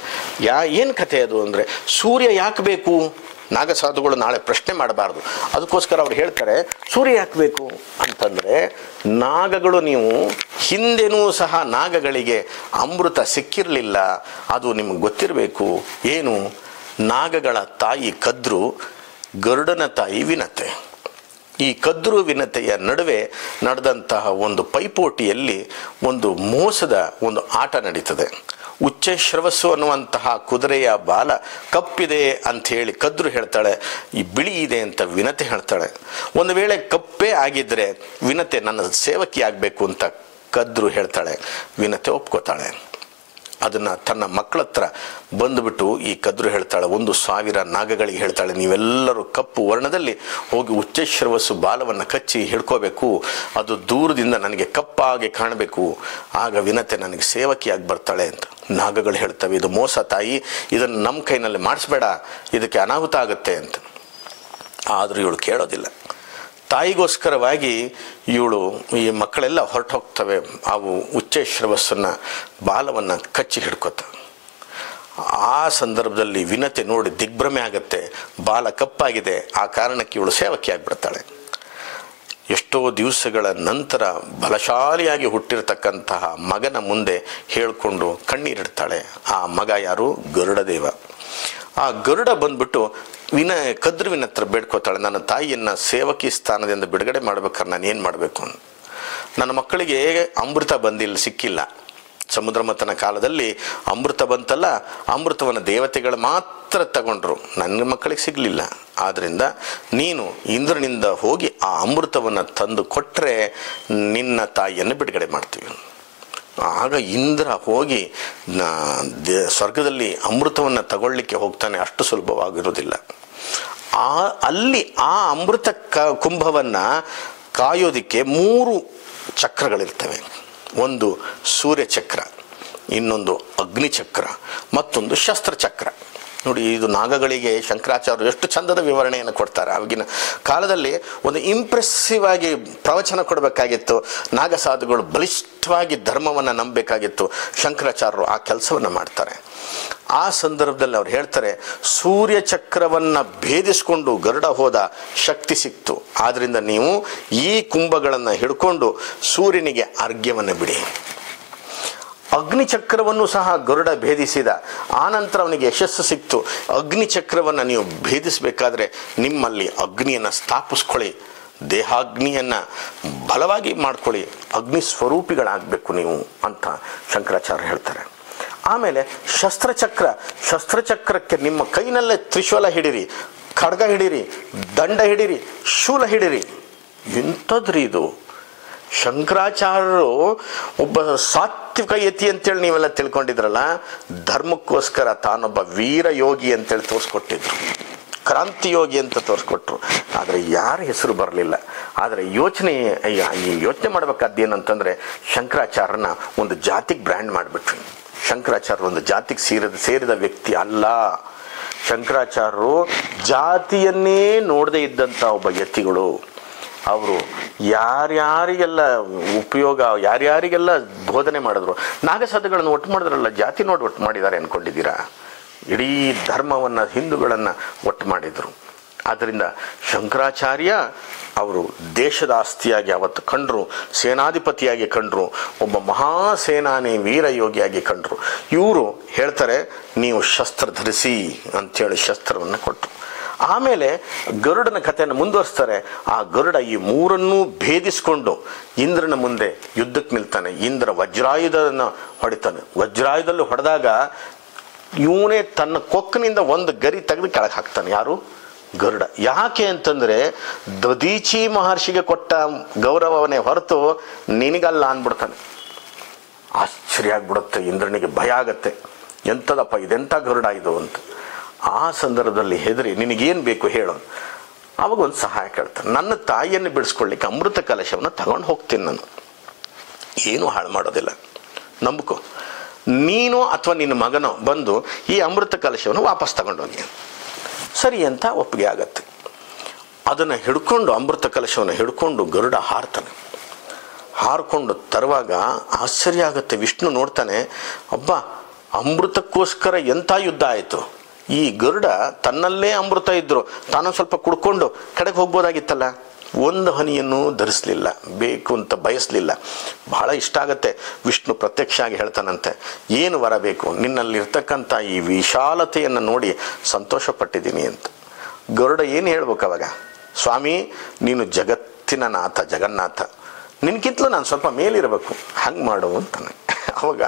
ಏನು ಕಥೆ ಅದು ಅಂದರೆ, ಸೂರ್ಯ ಯಾಕೆ ಬೇಕು? ನಾಗಸಾಧುಗಳು ನಾಳೆ ಪ್ರಶ್ನೆ ಮಾಡಬಾರ್ದು. ಅದಕ್ಕೋಸ್ಕರ ಅವ್ರು ಹೇಳ್ತಾರೆ, ಸೂರ್ಯ ಯಾಕೆ ಬೇಕು ಅಂತಂದರೆ, ನಾಗಗಳು ನೀವು ಹಿಂದೆನೂ ಸಹ ನಾಗಗಳಿಗೆ ಅಮೃತ ಸಿಕ್ಕಿರಲಿಲ್ಲ. ಅದು ನಿಮಗೆ ಗೊತ್ತಿರಬೇಕು. ಏನು? ನಾಗಗಳ ತಾಯಿ ಕದ್ರು, ಗರುಡನ ತಾಯಿ ವಿನತೆ. ಈ ಕದ್ರು ವಿನತೆಯ ನಡುವೆ ನಡೆದಂತಹ ಒಂದು ಪೈಪೋಟಿಯಲ್ಲಿ ಒಂದು ಮೋಸದ ಒಂದು ಆಟ ನಡೀತದೆ. ಉಚ್ಚಶ್ರವಸ್ಸು ಅನ್ನುವಂತಹ ಕುದುರೆಯ ಬಾಲ ಕಪ್ಪಿದೆ ಅಂಥೇಳಿ ಕದ್ರು ಹೇಳ್ತಾಳೆ, ಈ ಬಿಳಿ ಇದೆ ಅಂತ ವಿನತೆ ಹೇಳ್ತಾಳೆ. ಒಂದು ವೇಳೆ ಕಪ್ಪೇ ಆಗಿದ್ದರೆ ವಿನತೆ ನನ್ನ ಸೇವಕಿ ಆಗಬೇಕು ಅಂತ ಕದ್ರು ಹೇಳ್ತಾಳೆ. ವಿನತೆ ಒಪ್ಕೋತಾಳೆ. ಅದನ್ನು ತನ್ನ ಮಕ್ಕಳ ಹತ್ರ ಬಂದುಬಿಟ್ಟು ಈ ಕದ್ರು ಹೇಳ್ತಾಳೆ, 1,000 ನಾಗಗಳಿಗೆ ಹೇಳ್ತಾಳೆ, ನೀವೆಲ್ಲರೂ ಕಪ್ಪು ವರ್ಣದಲ್ಲಿ ಹೋಗಿ ಉಚ್ಚಶ್ರವಸ್ಸು ಬಾಲವನ್ನು ಕಚ್ಚಿ ಹಿಡ್ಕೋಬೇಕು. ಅದು ದೂರದಿಂದ ನನಗೆ ಕಪ್ಪಾಗಿ ಕಾಣಬೇಕು. ಆಗ ವಿನತೆ ನನಗೆ ಸೇವಕಿಯಾಗಿ ಬರ್ತಾಳೆ ಅಂತ. ನಾಗಗಳು ಹೇಳ್ತವೆ, ಇದು ಮೋಸ ತಾಯಿ, ಇದನ್ನು ನಮ್ಮ ಕೈನಲ್ಲಿ ಮಾಡಿಸ್ಬೇಡ, ಇದಕ್ಕೆ ಅನಾಹುತ ಆಗುತ್ತೆ ಅಂತ. ಆದರೂ ಇವಳು ಕೇಳೋದಿಲ್ಲ. ತಾಯಿಗೋಸ್ಕರವಾಗಿ ಇವಳು ಈ ಮಕ್ಕಳೆಲ್ಲ ಹೊರಟು ಹೋಗ್ತವೆ. ಅವು ಉಚ್ಚಶ್ರವಸ್ಸನ್ನು ಬಾಲವನ್ನು ಕಚ್ಚಿ ಹಿಡ್ಕೋತವೆ. ಆ ಸಂದರ್ಭದಲ್ಲಿ ವಿನತೆ ನೋಡಿ ದಿಗ್ಭ್ರಮೆ ಆಗುತ್ತೆ. ಬಾಲ ಕಪ್ಪಾಗಿದೆ, ಆ ಕಾರಣಕ್ಕೆ ಇವಳು ಸೇವಕಿ ಆಗಿಬಿಡ್ತಾಳೆ. ಎಷ್ಟೋ ದಿವಸಗಳ ನಂತರ ಬಲಶಾಲಿಯಾಗಿ ಹುಟ್ಟಿರ್ತಕ್ಕಂತಹ ಮಗನ ಮುಂದೆ ಹೇಳಿಕೊಂಡು ಕಣ್ಣೀರಿಡ್ತಾಳೆ. ಆ ಮಗ ಯಾರು? ಗರುಡದೇವ. ಆ ಗರುಡ ಬಂದ್ಬಿಟ್ಟು ಕದ್ರುವಿನ ಹತ್ರ ಬೇಡ್ಕೋತಾಳೆ, ನನ್ನ ತಾಯಿಯನ್ನು ಸೇವಕಿ ಸ್ಥಾನದಿಂದ ಬಿಡುಗಡೆ ಮಾಡ್ಬೇಕಾದ್ರೆ ನಾನು ಏನು ಮಾಡಬೇಕು? ನನ್ನ ಮಕ್ಕಳಿಗೆ ಅಮೃತ ಸಿಕ್ಕಿಲ್ಲ. ಸಮುದ್ರ ಮಥನ ಕಾಲದಲ್ಲಿ ಅಮೃತ ಬಂತಲ್ಲ, ಅಮೃತವನ್ನು ದೇವತೆಗಳು ಮಾತ್ರ ತಗೊಂಡ್ರು, ನನ್ನ ಮಕ್ಕಳಿಗೆ ಸಿಗಲಿಲ್ಲ. ಆದ್ದರಿಂದ ನೀನು ಇಂದ್ರನಿಂದ ಹೋಗಿ ಆ ಅಮೃತವನ್ನು ತಂದು ಕೊಟ್ಟರೆ ನಿನ್ನ ತಾಯಿಯನ್ನು ಬಿಡುಗಡೆ ಮಾಡ್ತೀವಿ. ಆಗ ಇಂದ್ರ ಹೋಗಿ ಸ್ವರ್ಗದಲ್ಲಿ ಅಮೃತವನ್ನು ತಗೊಳ್ಳಿಕ್ಕೆ ಹೋಗ್ತಾನೆ. ಅಷ್ಟು ಸುಲಭವಾಗಿರೋದಿಲ್ಲ. ಅಲ್ಲಿ ಆ ಅಮೃತ ಕುಂಭವನ್ನು ಕಾಯೋದಿಕ್ಕೆ 3 ಚಕ್ರಗಳಿರ್ತವೆ. ಒಂದು ಸೂರ್ಯ ಚಕ್ರ, ಇನ್ನೊಂದು ಅಗ್ನಿ ಚಕ್ರ, ಮತ್ತೊಂದು ಶಸ್ತ್ರಚಕ್ರ. ನೋಡಿ, ಇದು ನಾಗಗಳಿಗೆ ಶಂಕರಾಚಾರ್ಯರು ಎಷ್ಟು ಚಂದದ ವಿವರಣೆಯನ್ನು ಕೊಡ್ತಾರೆ. ಆಗಿನ ಕಾಲದಲ್ಲಿ ಒಂದು ಇಂಪ್ರೆಸಿವ್ ಆಗಿ ಪ್ರವಚನ ಕೊಡಬೇಕಾಗಿತ್ತು. ನಾಗಸಾಧುಗಳು ಬಲಿಷ್ಠವಾಗಿ ಧರ್ಮವನ್ನು ನಂಬಬೇಕಾಗಿತ್ತು. ಶಂಕರಾಚಾರ್ಯರು ಆ ಕೆಲಸವನ್ನು ಮಾಡ್ತಾರೆ. ಆ ಸಂದರ್ಭದಲ್ಲಿ ಅವ್ರು ಹೇಳ್ತಾರೆ, ಸೂರ್ಯ ಚಕ್ರವನ್ನು ಭೇದಿಸಿಕೊಂಡು ಗರುಡ ಹೋದ, ಶಕ್ತಿ ಸಿಕ್ತು. ಆದ್ದರಿಂದ ನೀವು ಈ ಕುಂಭಗಳನ್ನು ಹಿಡ್ಕೊಂಡು ಸೂರ್ಯನಿಗೆ ಅರ್ಘ್ಯವನ್ನು ಬಿಡಿ. ಅಗ್ನಿ ಚಕ್ರವನ್ನು ಸಹ ಗರುಡ ಭೇದಿಸಿದ. ಆನಂತರ ಅವನಿಗೆ ಯಶಸ್ಸು ಸಿಕ್ತು. ಅಗ್ನಿ ಚಕ್ರವನ್ನು ನೀವು ಭೇದಿಸಬೇಕಾದ್ರೆ ನಿಮ್ಮಲ್ಲಿ ಅಗ್ನಿಯನ್ನು ಸ್ಥಾಪಿಸ್ಕೊಳ್ಳಿ, ದೇಹಾಗ್ನಿಯನ್ನು ಬಲವಾಗಿ ಮಾಡ್ಕೊಳ್ಳಿ, ಅಗ್ನಿ ಸ್ವರೂಪಿಗಳಾಗಬೇಕು ನೀವು ಅಂತ ಶಂಕರಾಚಾರ್ಯ ಹೇಳ್ತಾರೆ. ಆಮೇಲೆ ಶಸ್ತ್ರಚಕ್ರಕ್ಕೆ ನಿಮ್ಮ ಕೈನಲ್ಲೇ ತ್ರಿಶೂಲ ಹಿಡಿರಿ, ಖಡ್ಗ ಹಿಡಿರಿ, ದಂಡ ಹಿಡಿರಿ, ಶೂಲ ಹಿಡಿರಿ. ಎಂಥದ್ರಿ ಇದು? ಶಂಕರಾಚಾರ್ಯರು ಒಬ್ಬ ಸಾತ್ವಿಕ ಯತಿ ಅಂತೇಳಿ ನೀವೆಲ್ಲ ತಿಳ್ಕೊಂಡಿದ್ರಲ್ಲ, ಧರ್ಮಕ್ಕೋಸ್ಕರ ತಾನೊಬ್ಬ ವೀರ ಯೋಗಿ ಅಂತೇಳಿ ತೋರಿಸ್ಕೊಟ್ಟಿದ್ರು, ಕ್ರಾಂತಿಯೋಗಿ ಅಂತ ತೋರಿಸ್ಕೊಟ್ರು. ಆದರೆ ಯಾರ ಹೆಸರು ಬರಲಿಲ್ಲ. ಆದರೆ ಯೋಚನೆ ಮಾಡಬೇಕಾದ್ದೇನಂತಂದರೆ, ಶಂಕರಾಚಾರ್ಯನ ಒಂದು ಜಾತಿಗೆ ಬ್ರ್ಯಾಂಡ್ ಮಾಡಿಬಿಟ್ವಿ. ಶಂಕರಾಚಾರ್ಯರು ಒಂದು ಜಾತಿಗೆ ಸೇರಿದ ವ್ಯಕ್ತಿ ಅಲ್ಲ. ಶಂಕರಾಚಾರ್ಯರು ಜಾತಿಯನ್ನೇ ನೋಡದೇ ಇದ್ದಂಥ ಒಬ್ಬ ಯತಿಗಳು. ಅವರು ಯಾರ್ಯಾರಿಗೆಲ್ಲ ಯಾರ್ಯಾರಿಗೆಲ್ಲ ಬೋಧನೆ ಮಾಡಿದ್ರು. ನಾಗಸಾಧುಗಳನ್ನು ಒಟ್ಟು ಮಾಡಿದ್ರಲ್ಲ, ಜಾತಿ ನೋಡಿ ಒಟ್ಟು ಮಾಡಿದ್ದಾರೆ ಅಂದ್ಕೊಂಡಿದ್ದೀರಾ? ಇಡೀ ಧರ್ಮವನ್ನು, ಹಿಂದೂಗಳನ್ನು ಒಟ್ಟು ಮಾಡಿದರು. ಆದ್ದರಿಂದ ಶಂಕರಾಚಾರ್ಯ ಅವರು ದೇಶದ ಆಸ್ತಿಯಾಗಿ ಅವತ್ತು ಕಂಡರು, ಸೇನಾಧಿಪತಿಯಾಗಿ ಕಂಡರು, ಒಬ್ಬ ಮಹಾಸೇನಾನಿ ವೀರಯೋಗಿಯಾಗಿ ಕಂಡರು. ಇವರು ಹೇಳ್ತಾರೆ, ನೀವು ಶಸ್ತ್ರ ಧರಿಸಿ ಅಂಥೇಳಿ ಶಸ್ತ್ರವನ್ನು ಕೊಟ್ಟರು. ಆಮೇಲೆ ಗರುಡನ ಕಥೆಯನ್ನು ಮುಂದುವರಿಸ್ತಾರೆ. ಆ ಗರುಡ ಈ 3 ಭೇದಿಸಿಕೊಂಡು ಇಂದ್ರನ ಮುಂದೆ ಯುದ್ಧಕ್ಕೆ ನಿಲ್ತಾನೆ. ಇಂದ್ರ ವಜ್ರಾಯುಧನ ಹೊಡಿತಾನೆ. ವಜ್ರಾಯುಧದಲ್ಲಿ ಹೊಡೆದಾಗ ಇವನೇ ತನ್ನ ಕೊಕ್ಕನಿಂದ ಒಂದು ಗರಿ ತೆಗೆದು ಕೆಳಗೆ ಹಾಕ್ತಾನೆ. ಯಾರು? ಗರುಡ. ಯಾಕೆ ಅಂತಂದರೆ ದದೀಚಿ ಮಹರ್ಷಿಗೆ ಕೊಟ್ಟ ಗೌರವವನ್ನೇ ಹೊರತು ನಿನಗಲ್ಲ ಅಂದ್ಬಿಡ್ತಾನೆ. ಆಶ್ಚರ್ಯ ಆಗ್ಬಿಡುತ್ತೆ. ಇಂದ್ರನಿಗೆ ಭಯ ಆಗತ್ತೆ, ಎಂಥದಪ್ಪ ಇದೆಂಥ ಗರುಡ ಇದು ಅಂತ. ಆ ಸಂದರ್ಭದಲ್ಲಿ ಹೆದರಿ, ನಿನಗೇನು ಬೇಕು ಹೇಳು. ಆವಾಗ ಒಂದು ಸಹಾಯ ಕೇಳ್ತಾನೆ, ನನ್ನ ತಾಯಿಯನ್ನು ಬಿಡಿಸ್ಕೊಳ್ಳಿಕ್ಕೆ ಅಮೃತ ಕಲಶವನ್ನು ತಗೊಂಡು ಹೋಗ್ತೀನಿ, ನಾನು ಏನೂ ಹಾಳು ಮಾಡೋದಿಲ್ಲ, ನಂಬಿಕೋ. ನೀನು ಅಥವಾ ನಿನ್ನ ಮಗನೋ ಬಂದು ಈ ಅಮೃತ ಕಲಶವನ್ನು ವಾಪಸ್ ತಗೊಂಡೋಗಿ. ಸರಿ ಅಂತ ಒಪ್ಪಿಗೆ ಆಗತ್ತೆ. ಅದನ್ನು ಹಿಡ್ಕೊಂಡು, ಅಮೃತ ಕಲಶವನ್ನು ಹಿಡ್ಕೊಂಡು ಗರುಡ ಹಾರ್ತಾನೆ. ಹಾರ್ಕೊಂಡು ತರುವಾಗ ಆಶ್ಚರ್ಯ ಆಗುತ್ತೆ. ವಿಷ್ಣು ನೋಡ್ತಾನೆ, ಅಬ್ಬ ಅಮೃತಕ್ಕೋಸ್ಕರ ಎಂಥ ಯುದ್ಧ ಆಯಿತು. ಈ ಗರುಡ ತನ್ನಲ್ಲೇ ಅಮೃತ ಇದ್ದರು, ತಾನು ಸ್ವಲ್ಪ ಕುಡ್ಕೊಂಡು ಕಡೆಗೆ ಹೋಗ್ಬೋದಾಗಿತ್ತಲ್ಲ. ಒಂದು ಹನಿಯನ್ನು ಧರಿಸಲಿಲ್ಲ, ಬೇಕು ಅಂತ ಬಯಸಲಿಲ್ಲ. ಬಹಳ ಇಷ್ಟ ಆಗುತ್ತೆ. ವಿಷ್ಣು ಪ್ರತ್ಯಕ್ಷ ಆಗಿ ಹೇಳ್ತಾನಂತೆ, ಏನು ವರ ಬೇಕು, ನಿನ್ನಲ್ಲಿರ್ತಕ್ಕಂಥ ಈ ವಿಶಾಲತೆಯನ್ನು ನೋಡಿ ಸಂತೋಷಪಟ್ಟಿದ್ದೀನಿ ಅಂತ. ಗರುಡ ಏನು ಹೇಳ್ಬೇಕು ಅವಾಗ? ಸ್ವಾಮಿ, ನೀನು ಜಗತ್ತಿನ ನಾಥ, ಜಗನ್ನಾಥ, ನಿನ್ಗಿಂತಲೂ ನಾನು ಸ್ವಲ್ಪ ಮೇಲಿರಬೇಕು, ಹಂಗೆ ಮಾಡು ಅಂತಾನೆ. ಅವಾಗ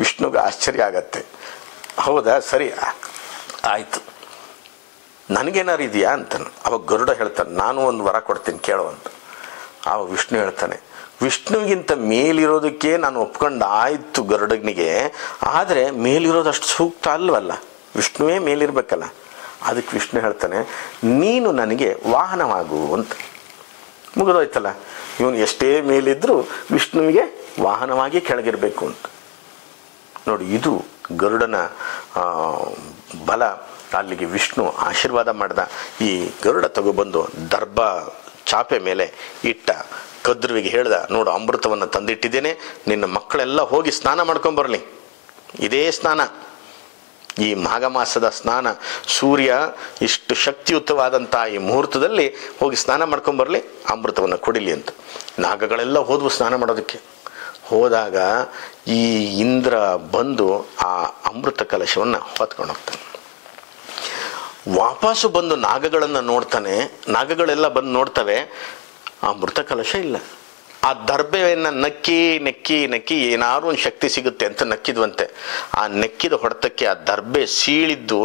ವಿಷ್ಣುಗೆ ಆಶ್ಚರ್ಯ ಆಗತ್ತೆ. ಹೌದಾ, ಸರಿ ಆಯಿತು, ನನಗೇನಾರು ಇದೆಯಾ ಅಂತಾನೆ. ಅವಾಗ ಗರುಡ ಹೇಳ್ತಾನೆ, ನಾನು ಒಂದು ವರ ಕೊಡ್ತೀನಿ ಕೇಳು ಅಂತ. ಆವಾಗ ವಿಷ್ಣು ಹೇಳ್ತಾನೆ, ವಿಷ್ಣುವಿಗಿಂತ ಮೇಲಿರೋದಕ್ಕೆ ನಾನು ಒಪ್ಕೊಂಡು ಆಯಿತು ಗರುಡನಿಗೆ, ಆದರೆ ಮೇಲಿರೋದು ಅಷ್ಟು ಸೂಕ್ತ ಅಲ್ವಲ್ಲ, ವಿಷ್ಣುವೇ ಮೇಲಿರ್ಬೇಕಲ್ಲ. ಅದಕ್ಕೆ ವಿಷ್ಣು ಹೇಳ್ತಾನೆ, ನೀನು ನನಗೆ ವಾಹನವಾಗು ಅಂತ. ಮುಗಿದೋಯ್ತಲ್ಲ, ಇವನು ಎಷ್ಟೇ ಮೇಲಿದ್ದರೂ ವಿಷ್ಣುವಿಗೆ ವಾಹನವಾಗಿ ಕೆಳಗಿರಬೇಕು ಅಂತ. ನೋಡಿ, ಇದು ಗರುಡನ ಬಲ. ಅಲ್ಲಿಗೆ ವಿಷ್ಣು ಆಶೀರ್ವಾದ ಮಾಡ್ದ. ಈ ಗರುಡ ತಗೊಬಂದು ದರ್ಭ ಚಾಪೆ ಮೇಲೆ ಇಟ್ಟ. ಕದ್ರುವಿಗೆ ಹೇಳ್ದ, ನೋಡು ಅಮೃತವನ್ನು ತಂದಿಟ್ಟಿದ್ದೇನೆ, ನಿನ್ನ ಮಕ್ಕಳೆಲ್ಲ ಹೋಗಿ ಸ್ನಾನ ಮಾಡ್ಕೊಂಬರಲಿ. ಇದೇ ಸ್ನಾನ, ಈ ಮಾಘ ಮಾಸದ ಸ್ನಾನ. ಸೂರ್ಯ ಇಷ್ಟು ಶಕ್ತಿಯುತವಾದಂಥ ಈ ಮುಹೂರ್ತದಲ್ಲಿ ಹೋಗಿ ಸ್ನಾನ ಮಾಡ್ಕೊಂಬರಲಿ, ಅಮೃತವನ್ನು ಕೊಡಿಲಿ ಅಂತ. ನಾಗಗಳೆಲ್ಲ ಹೋದವು ಸ್ನಾನ ಮಾಡೋದಕ್ಕೆ. ಹೋದಾಗ ಈ ಇಂದ್ರ ಬಂದು ಆ ಅಮೃತ ಕಲಶವನ್ನು ಹೊತ್ಕೊಂಡು ಹೋಗ್ತಾನೆ. ವಾಪಸ್ಸು ಬಂದು ನಾಗಗಳನ್ನು ನೋಡ್ತಾನೆ. ನಾಗಗಳೆಲ್ಲ ಬಂದು ನೋಡ್ತವೆ, ಆ ಅಮೃತ ಕಲಶ ಇಲ್ಲ. ಆ ದರ್ಬೆಯನ್ನು ನಕ್ಕಿ ನೆಕ್ಕಿ ನೆಕ್ಕಿ ಏನಾದ್ರು ಒಂದು ಶಕ್ತಿ ಸಿಗುತ್ತೆ ಅಂತ ನಕ್ಕಿದ್ವಂತೆ. ಆ ನೆಕ್ಕಿದ ಹೊಡೆತಕ್ಕೆ ಆ ದರ್ಬೆ ಸೀಳಿದ್ದು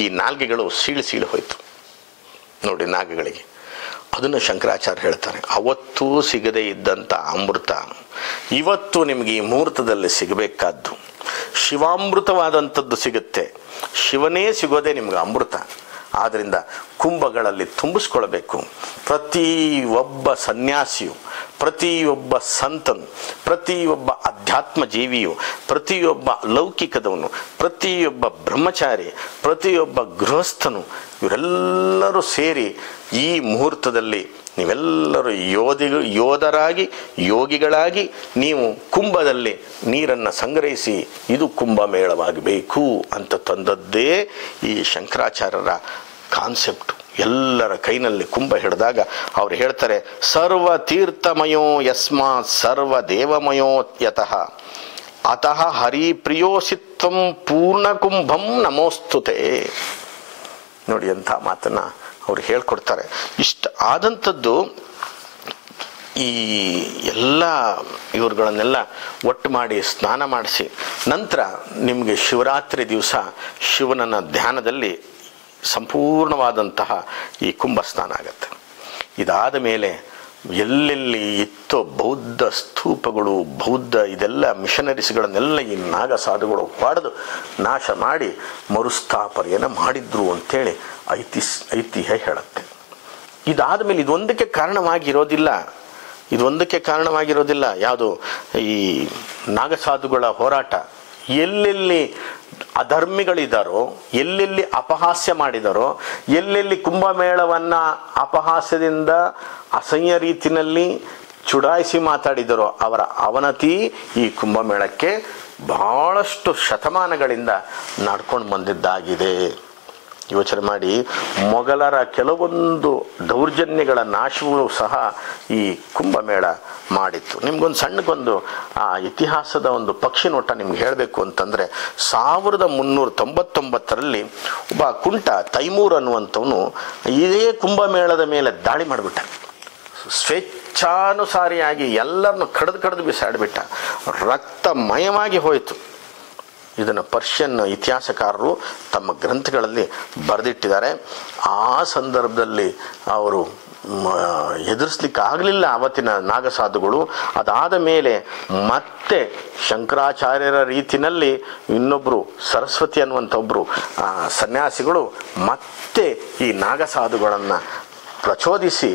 ಈ ನಾಲ್ಗೆಗಳು ಸೀಳಿ ಹೋಯ್ತು ನೋಡಿ ನಾಗಗಳಿಗೆ. ಅದನ್ನು ಶಂಕರಾಚಾರ್ಯ ಹೇಳ್ತಾರೆ, ಅವತ್ತೂ ಸಿಗದೇ ಇದ್ದಂಥ ಅಮೃತ ಇವತ್ತು ನಿಮಗೆ ಈ ಮುಹೂರ್ತದಲ್ಲಿ ಸಿಗಬೇಕಾದ್ದು. ಶಿವಾಮೃತವಾದಂಥದ್ದು ಸಿಗುತ್ತೆ, ಶಿವನೇ ಸಿಗೋದೇ ನಿಮ್ಗೆ ಅಮೃತ. ಆದ್ದರಿಂದ ಕುಂಭಗಳಲ್ಲಿ ತುಂಬಿಸ್ಕೊಳ್ಬೇಕು. ಪ್ರತಿಯೊಬ್ಬ ಸನ್ಯಾಸಿಯು, ಪ್ರತಿಯೊಬ್ಬ ಸಂತನು, ಪ್ರತಿಯೊಬ್ಬ ಅಧ್ಯಾತ್ಮ ಜೀವಿಯು, ಪ್ರತಿಯೊಬ್ಬ ಲೌಕಿಕದವನು, ಪ್ರತಿಯೊಬ್ಬ ಬ್ರಹ್ಮಚಾರಿ, ಪ್ರತಿಯೊಬ್ಬ ಗೃಹಸ್ಥನು, ಇವರೆಲ್ಲರೂ ಸೇರಿ ಈ ಮುಹೂರ್ತದಲ್ಲಿ ನೀವೆಲ್ಲರೂ ಯೋಧರಾಗಿ ಯೋಗಿಗಳಾಗಿ ನೀವು ಕುಂಭದಲ್ಲಿ ನೀರನ್ನು ಸಂಗ್ರಹಿಸಿ ಇದು ಕುಂಭಮೇಳವಾಗಬೇಕು ಅಂತ ತಂದದ್ದೇ ಈ ಶಂಕರಾಚಾರ್ಯರ ಕಾನ್ಸೆಪ್ಟು. ಎಲ್ಲರ ಕೈನಲ್ಲಿ ಕುಂಭ ಹಿಡಿದಾಗ ಅವ್ರು ಹೇಳ್ತಾರೆ, ಸರ್ವ ತೀರ್ಥಮಯೋ ಯಸ್ಮಾತ್ ಸರ್ವ ದೇವಮಯೋ ಯತಃ ಅತಃ ಹರಿಪ್ರಿಯೋಸಿತ್ವಂ ಪೂರ್ಣ ಕುಂಭಂ ನಮೋಸ್ತುತೆ. ನೋಡಿ ಅಂಥ ಮಾತನ್ನು ಅವ್ರು ಹೇಳ್ಕೊಡ್ತಾರೆ. ಇಷ್ಟ ಆದಂಥದ್ದು ಈ ಎಲ್ಲ ಇವ್ರುಗಳನ್ನೆಲ್ಲ ಒಟ್ಟು ಮಾಡಿ ಸ್ನಾನ ಮಾಡಿಸಿ ನಂತರ ನಿಮಗೆ ಶಿವರಾತ್ರಿ ದಿವಸ ಶಿವನನ್ನ ಧ್ಯಾನದಲ್ಲಿ ಸಂಪೂರ್ಣವಾದಂತಹ ಈ ಕುಂಭ ಸ್ನಾನ ಆಗುತ್ತೆ. ಇದಾದ ಮೇಲೆ ಎಲ್ಲೆಲ್ಲಿ ಇತ್ತೋ ಬೌದ್ಧ ಸ್ತೂಪಗಳು, ಬೌದ್ಧ ಇದೆಲ್ಲ ಮಿಷನರೀಸ್ಗಳನ್ನೆಲ್ಲ ಈ ನಾಗ ಸಾಧುಗಳು ಹೊಡೆದು ನಾಶ ಮಾಡಿ ಮರುಸ್ಥಾಪನೆಯನ್ನು ಮಾಡಿದ್ರು ಅಂಥೇಳಿ ಐತಿಹ್ಯ ಹೇಳುತ್ತೆ. ಇದಾದ ಮೇಲೆ ಇದೊಂದಕ್ಕೆ ಕಾರಣವಾಗಿರೋದಿಲ್ಲ. ಯಾವುದು ಈ ನಾಗಸಾಧುಗಳ ಹೋರಾಟ. ಎಲ್ಲೆಲ್ಲಿ ಅಧರ್ಮಿಗಳಿದ್ದಾರೋ, ಎಲ್ಲೆಲ್ಲಿ ಅಪಹಾಸ್ಯ ಮಾಡಿದಾರೋ, ಎಲ್ಲೆಲ್ಲಿ ಕುಂಭಮೇಳವನ್ನು ಅಪಹಾಸ್ಯದಿಂದ ಅಸಹ್ಯ ರೀತಿಯಲ್ಲಿ ಚುಡಾಯಿಸಿ ಮಾತಾಡಿದರೋ ಅವರ ಅವನತಿ ಈ ಕುಂಭಮೇಳಕ್ಕೆ ಬಹಳಷ್ಟು ಶತಮಾನಗಳಿಂದ ನಡ್ಕೊಂಡು ಬಂದಿದ್ದಾಗಿದೆ. ಯೋಚನೆ ಮಾಡಿ, ಮೊಘಲರ ಕೆಲವೊಂದು ದೌರ್ಜನ್ಯಗಳ ನಾಶವೂ ಸಹ ಈ ಕುಂಭಮೇಳ ಮಾಡಿತ್ತು. ನಿಮ್ಗೊಂದು ಸಣ್ಣಗೊಂದು ಆ ಇತಿಹಾಸದ ಒಂದು ಪಕ್ಷಿ ನೋಟ ನಿಮ್ಗೆ ಹೇಳಬೇಕು ಅಂತಂದರೆ, 1399ರಲ್ಲಿ ಒಬ್ಬ ಕುಂಟ ತೈಮೂರ್ ಅನ್ನುವಂಥವನು ಇದೇ ಕುಂಭಮೇಳದ ಮೇಲೆ ದಾಳಿ ಮಾಡಿಬಿಟ್ಟ. ಸ್ವೇಚ್ಛಾನುಸಾರಿಯಾಗಿ ಎಲ್ಲರನ್ನು ಕಡ್ದು ಬಿಸಾಡಿಬಿಟ್ಟ. ರಕ್ತಮಯವಾಗಿ ಹೋಯಿತು. ಇದನ್ನು ಪರ್ಷಿಯನ್ ಇತಿಹಾಸಕಾರರು ತಮ್ಮ ಗ್ರಂಥಗಳಲ್ಲಿ ಬರೆದಿಟ್ಟಿದ್ದಾರೆ. ಆ ಸಂದರ್ಭದಲ್ಲಿ ಅವರು ಎದುರಿಸ್ಲಿಕ್ಕೆ ಆಗಲಿಲ್ಲ ಅವತ್ತಿನ ನಾಗಸಾಧುಗಳು. ಅದಾದ ಮೇಲೆ ಮತ್ತೆ ಶಂಕರಾಚಾರ್ಯರ ರೀತಿಯಲ್ಲಿ ಇನ್ನೊಬ್ಬರು ಸರಸ್ವತಿ ಅನ್ನುವಂಥ ಒಬ್ಬರು ಸನ್ಯಾಸಿಗಳು ಮತ್ತೆ ಈ ನಾಗಸಾಧುಗಳನ್ನು ಪ್ರಚೋದಿಸಿ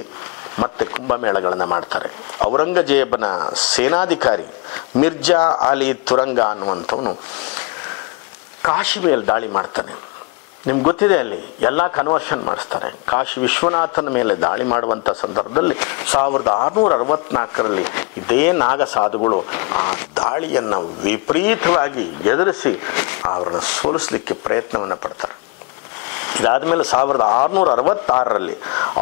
ಮತ್ತೆ ಕುಂಭಮೇಳಗಳನ್ನು ಮಾಡ್ತಾರೆ. ಔರಂಗಜೇಬನ ಸೇನಾಧಿಕಾರಿ ಮಿರ್ಜಾ ಅಲಿ ತುರಂಗ ಅನ್ನುವಂಥವನು ಕಾಶಿ ಮೇಲೆ ದಾಳಿ ಮಾಡ್ತಾನೆ. ನಿಮ್ಗೆ ಗೊತ್ತಿದೆ, ಅಲ್ಲಿ ಎಲ್ಲ ಕನ್ವರ್ಷನ್ ಮಾಡಿಸ್ತಾರೆ. ಕಾಶಿ ವಿಶ್ವನಾಥನ ಮೇಲೆ ದಾಳಿ ಮಾಡುವಂಥ ಸಂದರ್ಭದಲ್ಲಿ 1664ರಲ್ಲಿ ಇದೇ ನಾಗ ಸಾಧುಗಳು ಆ ದಾಳಿಯನ್ನು ವಿಪರೀತವಾಗಿ ಎದುರಿಸಿ ಅವರನ್ನು ಸೋಲಿಸಲಿಕ್ಕೆ ಪ್ರಯತ್ನವನ್ನು ಪಡ್ತಾರೆ. ಇದಾದ ಮೇಲೆ 1666ರಲ್ಲಿ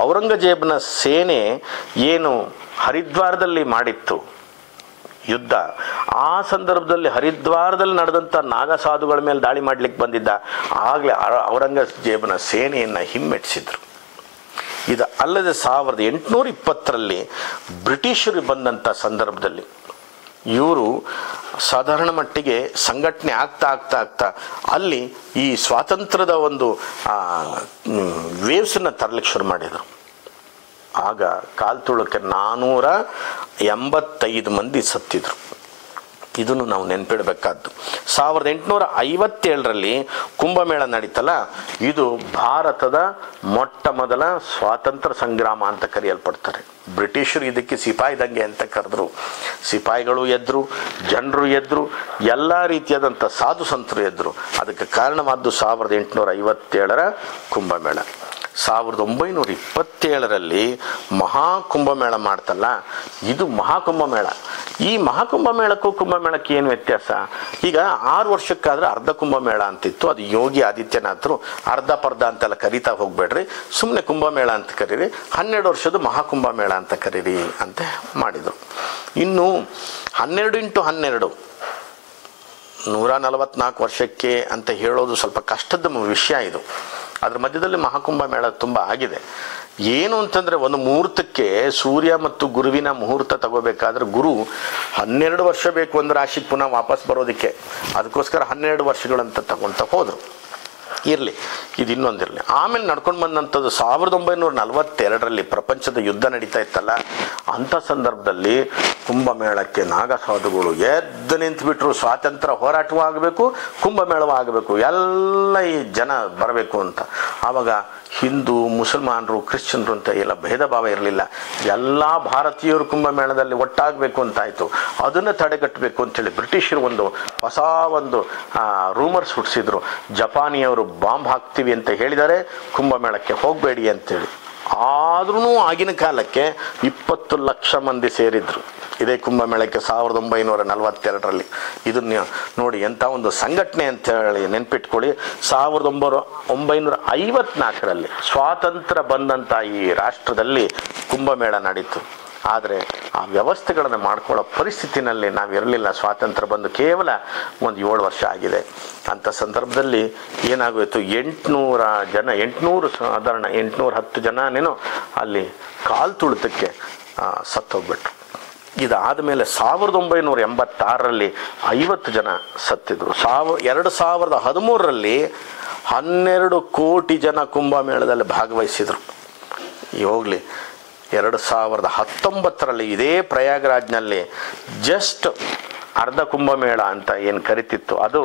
ಔರಂಗಜೇಬನ ಸೇನೆ ಏನು ಹರಿದ್ವಾರದಲ್ಲಿ ಮಾಡಿತ್ತು ಯುದ್ಧ, ಆ ಸಂದರ್ಭದಲ್ಲಿ ಹರಿದ್ವಾರದಲ್ಲಿ ನಡೆದಂಥ ನಾಗಸಾಧುಗಳ ಮೇಲೆ ದಾಳಿ ಮಾಡಲಿಕ್ಕೆ ಬಂದಿದ್ದ. ಆಗಲೇ ಔರಂಗಜೇಬನ ಸೇನೆಯನ್ನು ಹಿಮ್ಮೆಟ್ಟಿಸಿದ್ರು. ಇದು ಅಲ್ಲದೆ 1820ರಲ್ಲಿ ಬ್ರಿಟಿಷರು ಬಂದಂಥ ಸಂದರ್ಭದಲ್ಲಿ ಇವರು ಸಾಧಾರಣ ಮಟ್ಟಿಗೆ ಸಂಘಟನೆ ಆಗ್ತಾ ಅಲ್ಲಿ ಈ ಸ್ವಾತಂತ್ರ್ಯದ ಒಂದು ವೇವ್ಸನ್ನು ತರಲಿಕ್ಕೆ ಶುರು ಮಾಡಿದರು. ಆಗ ಕಾಲ್ತುಳಕ್ಕೆ 485 ಮಂದಿ ಸತ್ತಿದ್ರು. ಇದನ್ನು ನಾವು ನೆನಪಿಡಬೇಕಾದ್ದು. 1857ರಲ್ಲಿ ಕುಂಭಮೇಳ ನಡೀತಲ್ಲ, ಇದು ಭಾರತದ ಮೊಟ್ಟ ಮೊದಲ ಸ್ವಾತಂತ್ರ್ಯ ಸಂಗ್ರಾಮ ಅಂತ ಕರೆಯಲ್ಪಡ್ತಾರೆ. ಬ್ರಿಟಿಷರು ಇದಕ್ಕೆ ಸಿಪಾಯಿ ದಂಗೆ ಅಂತ ಕರೆದ್ರು. ಸಿಪಾಯಿಗಳು ಎದ್ರು, ಜನರು ಎದ್ರು, ಎಲ್ಲ ರೀತಿಯಾದಂಥ ಸಾಧು ಸಂತರು ಎದ್ರು. ಅದಕ್ಕೆ ಕಾರಣವಾದ್ದು 1857ರ ಕುಂಭಮೇಳ. 1927ರಲ್ಲಿ ಮಹಾಕುಂಭಮೇಳ ಮಾಡ್ತಲ್ಲ, ಇದು ಮಹಾಕುಂಭಮೇಳ. ಈ ಮಹಾಕುಂಭಮೇಳಕ್ಕೂ ಕುಂಭಮೇಳಕ್ಕೆ ಏನು ವ್ಯತ್ಯಾಸ? ಈಗ 6 ವರ್ಷಕ್ಕಾದ್ರೆ ಅರ್ಧ ಕುಂಭಮೇಳ ಅಂತಿತ್ತು. ಅದು ಯೋಗಿ ಆದಿತ್ಯನಾಥರು ಅರ್ಧ ಪರ್ಧ ಅಂತೆಲ್ಲ ಕರೀತಾ ಹೋಗ್ಬೇಡ್ರಿ, ಸುಮ್ಮನೆ ಕುಂಭಮೇಳ ಅಂತ ಕರೀರಿ, 12 ವರ್ಷದ ಮಹಾಕುಂಭಮೇಳ ಅಂತ ಕರೀರಿ ಅಂತ ಮಾಡಿದರು. ಇನ್ನು 12x12 144 ವರ್ಷಕ್ಕೆ ಅಂತ ಹೇಳೋದು ಸ್ವಲ್ಪ ಕಷ್ಟದ ವಿಷಯ. ಇದು ಅದ್ರ ಮಧ್ಯದಲ್ಲಿ ಮಹಾಕುಂಭ ಮೇಳ ತುಂಬ ಆಗಿದೆ. ಏನು ಅಂತಂದರೆ, ಒಂದು ಮುಹೂರ್ತಕ್ಕೆ ಸೂರ್ಯ ಮತ್ತು ಗುರುವಿನ ಮುಹೂರ್ತ ತಗೋಬೇಕಾದ್ರೆ ಗುರು 12 ವರ್ಷ ಬೇಕು ಒಂದು ರಾಶಿಗೆ ಪುನಃ ವಾಪಸ್ ಬರೋದಕ್ಕೆ. ಅದಕ್ಕೋಸ್ಕರ 12 ವರ್ಷಗಳಂತ ತಗೊಳ್ತಾ ಹೋದರು. ಇರಲಿ, ಇದು ಇನ್ನೊಂದಿರಲಿ. ಆಮೇಲೆ ನಡ್ಕೊಂಡು ಬಂದಂಥದ್ದು 1942ರಲ್ಲಿ ಪ್ರಪಂಚದ ಯುದ್ಧ ನಡೀತಾ ಇತ್ತಲ್ಲ, ಅಂಥ ಸಂದರ್ಭದಲ್ಲಿ ಕುಂಭಮೇಳಕ್ಕೆ ನಾಗಸಾಧುಗಳು ಎದ್ದು ನಿಂತುಬಿಟ್ರು. ಸ್ವಾತಂತ್ರ್ಯ ಹೋರಾಟವೂ ಆಗಬೇಕು, ಕುಂಭಮೇಳವೂ ಆಗಬೇಕು, ಎಲ್ಲ ಈ ಜನ ಬರಬೇಕು ಅಂತ. ಆವಾಗ ಹಿಂದೂ, ಮುಸಲ್ಮಾನರು, ಕ್ರಿಶ್ಚಿಯನ್ರು ಅಂತ ಎಲ್ಲ ಭೇದ ಭಾವ ಇರಲಿಲ್ಲ. ಎಲ್ಲ ಭಾರತೀಯರು ಕುಂಭಮೇಳದಲ್ಲಿ ಒಟ್ಟಾಗಬೇಕು ಅಂತಾಯಿತು. ಅದನ್ನು ತಡೆಗಟ್ಟಬೇಕು ಅಂತೇಳಿ ಬ್ರಿಟಿಷರು ಒಂದು ಹೊಸ ರೂಮರ್ಸ್ ಹುಟ್ಟಿಸಿದ್ರು. ಜಪಾನಿಯವರು ಬಾಂಬ್ ಹಾಕ್ತೀವಿ ಅಂತ ಹೇಳಿದ್ದಾರೆ, ಕುಂಭಮೇಳಕ್ಕೆ ಹೋಗಬೇಡಿ ಅಂತೇಳಿ. ಆದ್ರೂ ಆಗಿನ ಕಾಲಕ್ಕೆ 20 ಲಕ್ಷ ಮಂದಿ ಸೇರಿದ್ರು ಇದೇ ಕುಂಭಮೇಳಕ್ಕೆ 1942ರಲ್ಲಿ. ಇದನ್ನ ನೋಡಿ, ಎಂಥ ಒಂದು ಸಂಘಟನೆ ಅಂತ ಹೇಳಿ ನೆನ್ಪಿಟ್ಕೊಳ್ಳಿ. 1954ರಲ್ಲಿ ಸ್ವಾತಂತ್ರ್ಯ ಬಂದಂಥ ಈ ರಾಷ್ಟ್ರದಲ್ಲಿ ಕುಂಭಮೇಳ ನಡೀತು. ಆದರೆ ಆ ವ್ಯವಸ್ಥೆಗಳನ್ನು ಮಾಡ್ಕೊಳ್ಳೋ ಪರಿಸ್ಥಿತಿನಲ್ಲಿ ನಾವಿರಲಿಲ್ಲ. ಸ್ವಾತಂತ್ರ್ಯ ಬಂದು ಕೇವಲ ಒಂದು 7 ವರ್ಷ ಆಗಿದೆ. ಅಂಥ ಸಂದರ್ಭದಲ್ಲಿ ಏನಾಗೋಯಿತು, 800 ಸಾಧಾರಣ 810 ಜನನೇನೋ ಅಲ್ಲಿ ಕಾಲು ತುಳಿತಕ್ಕೆ ಸತ್ತೋಗ್ಬಿಟ್ರು. ಇದಾದ ಮೇಲೆ 1986ರಲ್ಲಿ 50 ಜನ ಸತ್ತಿದ್ರು. 2013ರಲ್ಲಿ 12 ಕೋಟಿ ಜನ ಕುಂಭಮೇಳದಲ್ಲಿ ಭಾಗವಹಿಸಿದರು. ಹೋಗಲಿ, 2019ರಲ್ಲಿ ಇದೇ ಪ್ರಯಾಗ್ರಾಜ್ನಲ್ಲಿ ಜಸ್ಟ್ ಅರ್ಧ ಕುಂಭಮೇಳ ಅಂತ ಏನು ಕರಿತಿತ್ತು, ಅದು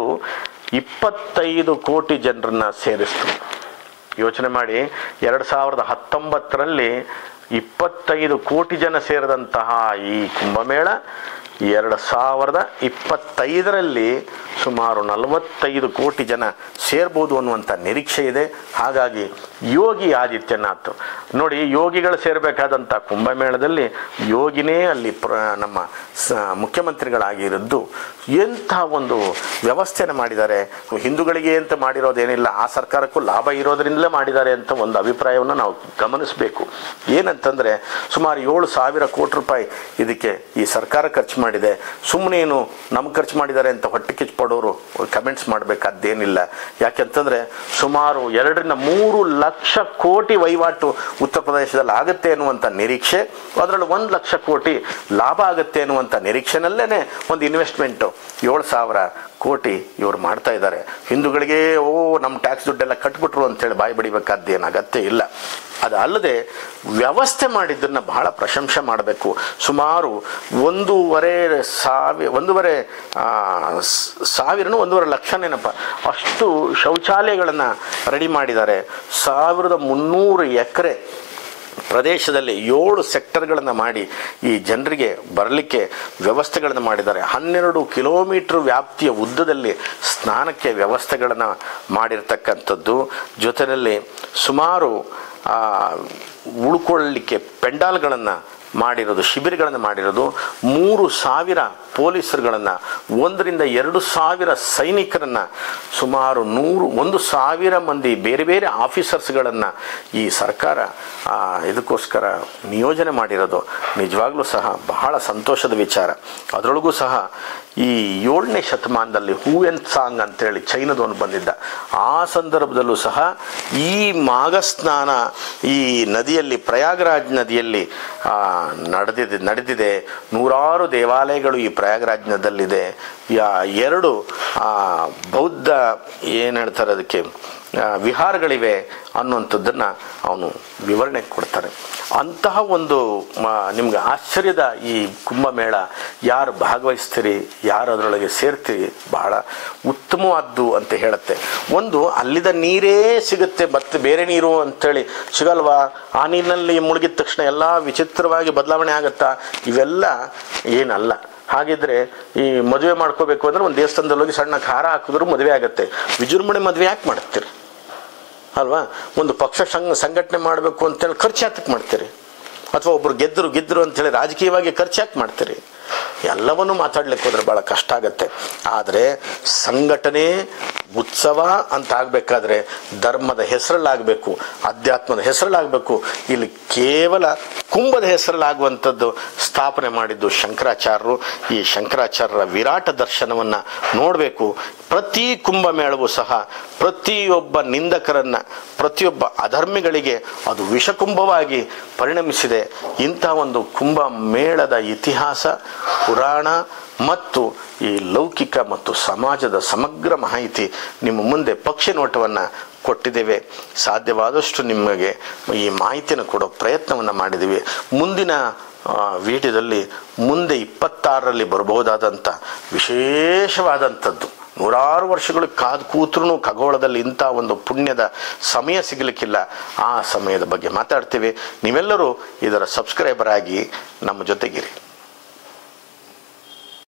25 ಕೋಟಿ ಜನರನ್ನ ಸೇರಿಸ್ತು. ಯೋಚನೆ ಮಾಡಿ, 2019ರಲ್ಲಿ 25 ಕೋಟಿ ಜನ ಸೇರಿದಂತಹ ಈ ಕುಂಭಮೇಳ 2025ರಲ್ಲಿ ಸುಮಾರು 45 ಕೋಟಿ ಜನ ಸೇರ್ಬೋದು ಅನ್ನುವಂಥ ನಿರೀಕ್ಷೆ ಇದೆ. ಹಾಗಾಗಿ ಯೋಗಿ ಆದಿತ್ಯನಾಥ್ ನೋಡಿ, ಯೋಗಿಗಳು ಸೇರಬೇಕಾದಂಥ ಕುಂಭಮೇಳದಲ್ಲಿ ಯೋಗಿನೇ ಅಲ್ಲಿ ನಮ್ಮ ಮುಖ್ಯಮಂತ್ರಿಗಳಾಗಿರೋದು. ಎಂಥ ಒಂದು ವ್ಯವಸ್ಥೆನ ಮಾಡಿದ್ದಾರೆ. ಹಿಂದೂಗಳಿಗೆ ಅಂತ ಮಾಡಿರೋದೇನಿಲ್ಲ, ಆ ಸರ್ಕಾರಕ್ಕೂ ಲಾಭ ಇರೋದ್ರಿಂದಲೇ ಮಾಡಿದ್ದಾರೆ ಅಂತ ಒಂದು ಅಭಿಪ್ರಾಯವನ್ನು ನಾವು ಗಮನಿಸಬೇಕು. ಏನಂತಂದರೆ, ಸುಮಾರು 7,000 ಕೋಟಿ ರೂಪಾಯಿ ಇದಕ್ಕೆ ಈ ಸರ್ಕಾರ ಖರ್ಚು ಮಾಡಿದೆ. ಸುಮ್ಮನೇನು ನಮ್ಗೆ ಖರ್ಚು ಮಾಡಿದ್ದಾರೆ ಅಂತ ಹೊಟ್ಟೆ ಕಿಚ್ಚುಪಡೋರು ಕಮೆಂಟ್ಸ್ ಮಾಡಬೇಕಾದ್ದೇನಿಲ್ಲ. ಯಾಕೆಂತಂದರೆ ಸುಮಾರು 2-3 ಲಕ್ಷ ಕೋಟಿ ವಹಿವಾಟು ಉತ್ತರ ಪ್ರದೇಶದಲ್ಲಿ ಆಗುತ್ತೆ ಅನ್ನುವಂಥ ನಿರೀಕ್ಷೆ, ಅದರಲ್ಲಿ 1 ಲಕ್ಷ ಕೋಟಿ ಲಾಭ ಆಗುತ್ತೆ ಅನ್ನುವಂಥ ನಿರೀಕ್ಷೆನಲ್ಲೇ ಒಂದು ಇನ್ವೆಸ್ಟ್ಮೆಂಟು 7,000 ಕೋಟಿ ಇವರು ಮಾಡ್ತಾ ಇದ್ದಾರೆ. ಹಿಂದೂಗಳಿಗೆ ನಮ್ಮ ಟ್ಯಾಕ್ಸ್ ದುಡ್ಡೆಲ್ಲ ಕಟ್ಬಿಟ್ರು ಅಂತೇಳಿ ಬಾಯಿ ಬಡಿಬೇಕಾದ್ದೇನು ಅಗತ್ಯ ಇಲ್ಲ. ಅದಲ್ಲದೆ ವ್ಯವಸ್ಥೆ ಮಾಡಿದ್ದನ್ನು ಬಹಳ ಪ್ರಶಂಸೆ ಮಾಡಬೇಕು. ಸುಮಾರು 1,500,000 1,500,000 ಲಕ್ಷನೇನಪ್ಪ ಅಷ್ಟು ಶೌಚಾಲಯಗಳನ್ನು ರೆಡಿ ಮಾಡಿದ್ದಾರೆ. 1,300 ಎಕರೆ ಪ್ರದೇಶದಲ್ಲಿ 7 ಸೆಕ್ಟರ್ಗಳನ್ನು ಮಾಡಿ ಈ ಜನರಿಗೆ ಬರಲಿಕ್ಕೆ ವ್ಯವಸ್ಥೆಗಳನ್ನು ಮಾಡಿದ್ದಾರೆ. 12 ಕಿಲೋಮೀಟರ್ ವ್ಯಾಪ್ತಿಯ ಉದ್ದದಲ್ಲಿ ಸ್ನಾನಕ್ಕೆ ವ್ಯವಸ್ಥೆಗಳನ್ನು ಮಾಡಿರ್ತಕ್ಕಂಥದ್ದು. ಜೊತೆಯಲ್ಲಿ ಸುಮಾರು ಉಳ್ಕೊಳ್ಳಲಿಕ್ಕೆ ಪೆಂಡಾಲ್ಗಳನ್ನು ಮಾಡಿರೋದು, ಶಿಬಿರಗಳನ್ನು ಮಾಡಿರೋದು. 3,000 ಪೊಲೀಸರುಗಳನ್ನು, 1,000-2,000 ಸೈನಿಕರನ್ನು, ಸುಮಾರು 1,000 ಮಂದಿ ಬೇರೆ ಬೇರೆ ಆಫೀಸರ್ಸ್ಗಳನ್ನು ಈ ಸರ್ಕಾರ ಇದಕ್ಕೋಸ್ಕರ ನಿಯೋಜನೆ ಮಾಡಿರೋದು ನಿಜವಾಗ್ಲೂ ಸಹ ಬಹಳ ಸಂತೋಷದ ವಿಚಾರ. ಅದರೊಳಗೂ ಸಹ ಈ 7ನೇ ಶತಮಾನದಲ್ಲಿ ಹೂಯನ್ ಸಾಂಗ್ ಅಂತೇಳಿ ಚೈನಾದವನು ಬಂದಿದ್ದ. ಆ ಸಂದರ್ಭದಲ್ಲೂ ಸಹ ಈ ಮಾಘಸ್ನಾನ ಈ ನದಿಯಲ್ಲಿ, ಪ್ರಯಾಗರಾಜ್ ನದಿಯಲ್ಲಿ ನಡೆದಿದೆ. 100 ದೇವಾಲಯಗಳು ಈ ಪ್ರಯಾಗರಾಜ್ನದಲ್ಲಿದೆ. 2 ಬೌದ್ಧ ಏನು ಹೇಳ್ತಾರೆ ಅದಕ್ಕೆ ವಿಹಾರಗಳಿವೆ ಅನ್ನುವಂಥದ್ದನ್ನು ಅವನು ವಿವರಣೆ ಕೊಡ್ತಾರೆ. ಅಂತಹ ಒಂದು ನಿಮ್ಗೆ ಆಶ್ಚರ್ಯದ ಈ ಕುಂಭಮೇಳ ಯಾರು ಭಾಗವಹಿಸ್ತೀರಿ, ಯಾರು ಅದರೊಳಗೆ ಸೇರ್ತೀರಿ, ಬಹಳ ಉತ್ತಮವಾದ್ದು ಅಂತ ಹೇಳುತ್ತೆ. ಒಂದು ಅಲ್ಲಿದ್ದ ನೀರೇ ಸಿಗುತ್ತೆ, ಮತ್ತೆ ಬೇರೆ ನೀರು ಅಂಥೇಳಿ ಸಿಗಲ್ವಾ? ಆ ನೀರಿನಲ್ಲಿ ಮುಳುಗಿದ ತಕ್ಷಣ ಎಲ್ಲ ವಿಚಿತ್ರವಾಗಿ ಬದಲಾವಣೆ ಆಗುತ್ತಾ? ಇವೆಲ್ಲ ಏನಲ್ಲ. ಹಾಗಿದ್ರೆ ಈ ಮದುವೆ ಮಾಡ್ಕೋಬೇಕು ಅಂದರೆ ಒಂದು ದೇವಸ್ಥಾನದಲ್ಲಿ ಹೋಗಿ ಸಣ್ಣ ಖಾರ ಹಾಕಿದ್ರು ಮದುವೆ ಆಗುತ್ತೆ. ವಿಜೃಂಭಣೆ ಮದುವೆ ಯಾಕೆ ಮಾಡ್ತೀರಿ ಅಲ್ವಾ? ಒಂದು ಪಕ್ಷ ಸಂಘಟನೆ ಮಾಡಬೇಕು ಅಂತೇಳಿ ಖರ್ಚು ಯಾತಕ್ಕೆ ಮಾಡ್ತೀರಿ? ಅಥವಾ ಒಬ್ಬರು ಗೆದ್ದರು ಅಂಥೇಳಿ ರಾಜಕೀಯವಾಗಿ ಖರ್ಚು ಯಾಕೆ ಮಾಡ್ತೀರಿ? ಎಲ್ಲವನ್ನೂ ಮಾತಾಡ್ಲಿಕ್ಕೆ ಹೋದ್ರೆ ಭಾಳ ಕಷ್ಟ ಆಗುತ್ತೆ. ಆದರೆ ಸಂಘಟನೆ ಉತ್ಸವ ಅಂತ ಆಗಬೇಕಾದ್ರೆ ಧರ್ಮದ ಹೆಸರಲ್ಲಾಗಬೇಕು, ಅಧ್ಯಾತ್ಮದ ಹೆಸರಲ್ಲಾಗಬೇಕು. ಇಲ್ಲಿ ಕೇವಲ ಕುಂಭದ ಹೆಸರಲ್ಲಾಗುವಂಥದ್ದು ಸ್ಥಾಪನೆ ಮಾಡಿದ್ದು ಶಂಕರಾಚಾರ್ಯರು. ಈ ಶಂಕರಾಚಾರ್ಯರ ವಿರಾಟ ದರ್ಶನವನ್ನು ನೋಡಬೇಕು. ಪ್ರತಿ ಕುಂಭಮೇಳವೂ ಸಹ ಪ್ರತಿಯೊಬ್ಬ ನಿಂದಕರನ್ನು, ಪ್ರತಿಯೊಬ್ಬ ಅಧರ್ಮಿಗಳಿಗೆ ಅದು ವಿಷಕುಂಭವಾಗಿ ಪರಿಣಮಿಸಿದೆ. ಇಂಥ ಒಂದು ಕುಂಭಮೇಳದ ಇತಿಹಾಸ, ಪುರಾಣ ಮತ್ತು ಈ ಲೌಕಿಕ ಮತ್ತು ಸಮಾಜದ ಸಮಗ್ರ ಮಾಹಿತಿ ನಿಮ್ಮ ಮುಂದೆ ಪಕ್ಷಿ ನೋಟವನ್ನು ಕೊಟ್ಟಿದ್ದೇವೆ. ಸಾಧ್ಯವಾದಷ್ಟು ನಿಮಗೆ ಈ ಮಾಹಿತಿಯನ್ನು ಕೊಡೋ ಪ್ರಯತ್ನವನ್ನು ಮಾಡಿದ್ದೀವಿ. ಮುಂದಿನ ವಿಡಿಯೋದಲ್ಲಿ ಮುಂದೆ 26ರಲ್ಲಿ ಬರಬಹುದಾದಂಥ ವಿಶೇಷವಾದಂಥದ್ದು, 100 ವರ್ಷಗಳು ಕಾದು ಕೂತ್ರೂ ಖಗೋಳದಲ್ಲಿ ಇಂಥ ಒಂದು ಪುಣ್ಯದ ಸಮಯ ಸಿಗಲಿಕ್ಕಿಲ್ಲ. ಆ ಸಮಯದ ಬಗ್ಗೆ ಮಾತಾಡ್ತೀವಿ. ನೀವೆಲ್ಲರೂ ಇದರ ಸಬ್ಸ್ಕ್ರೈಬರ್ ಆಗಿ ನಮ್ಮ ಜೊತೆಗಿರಿ.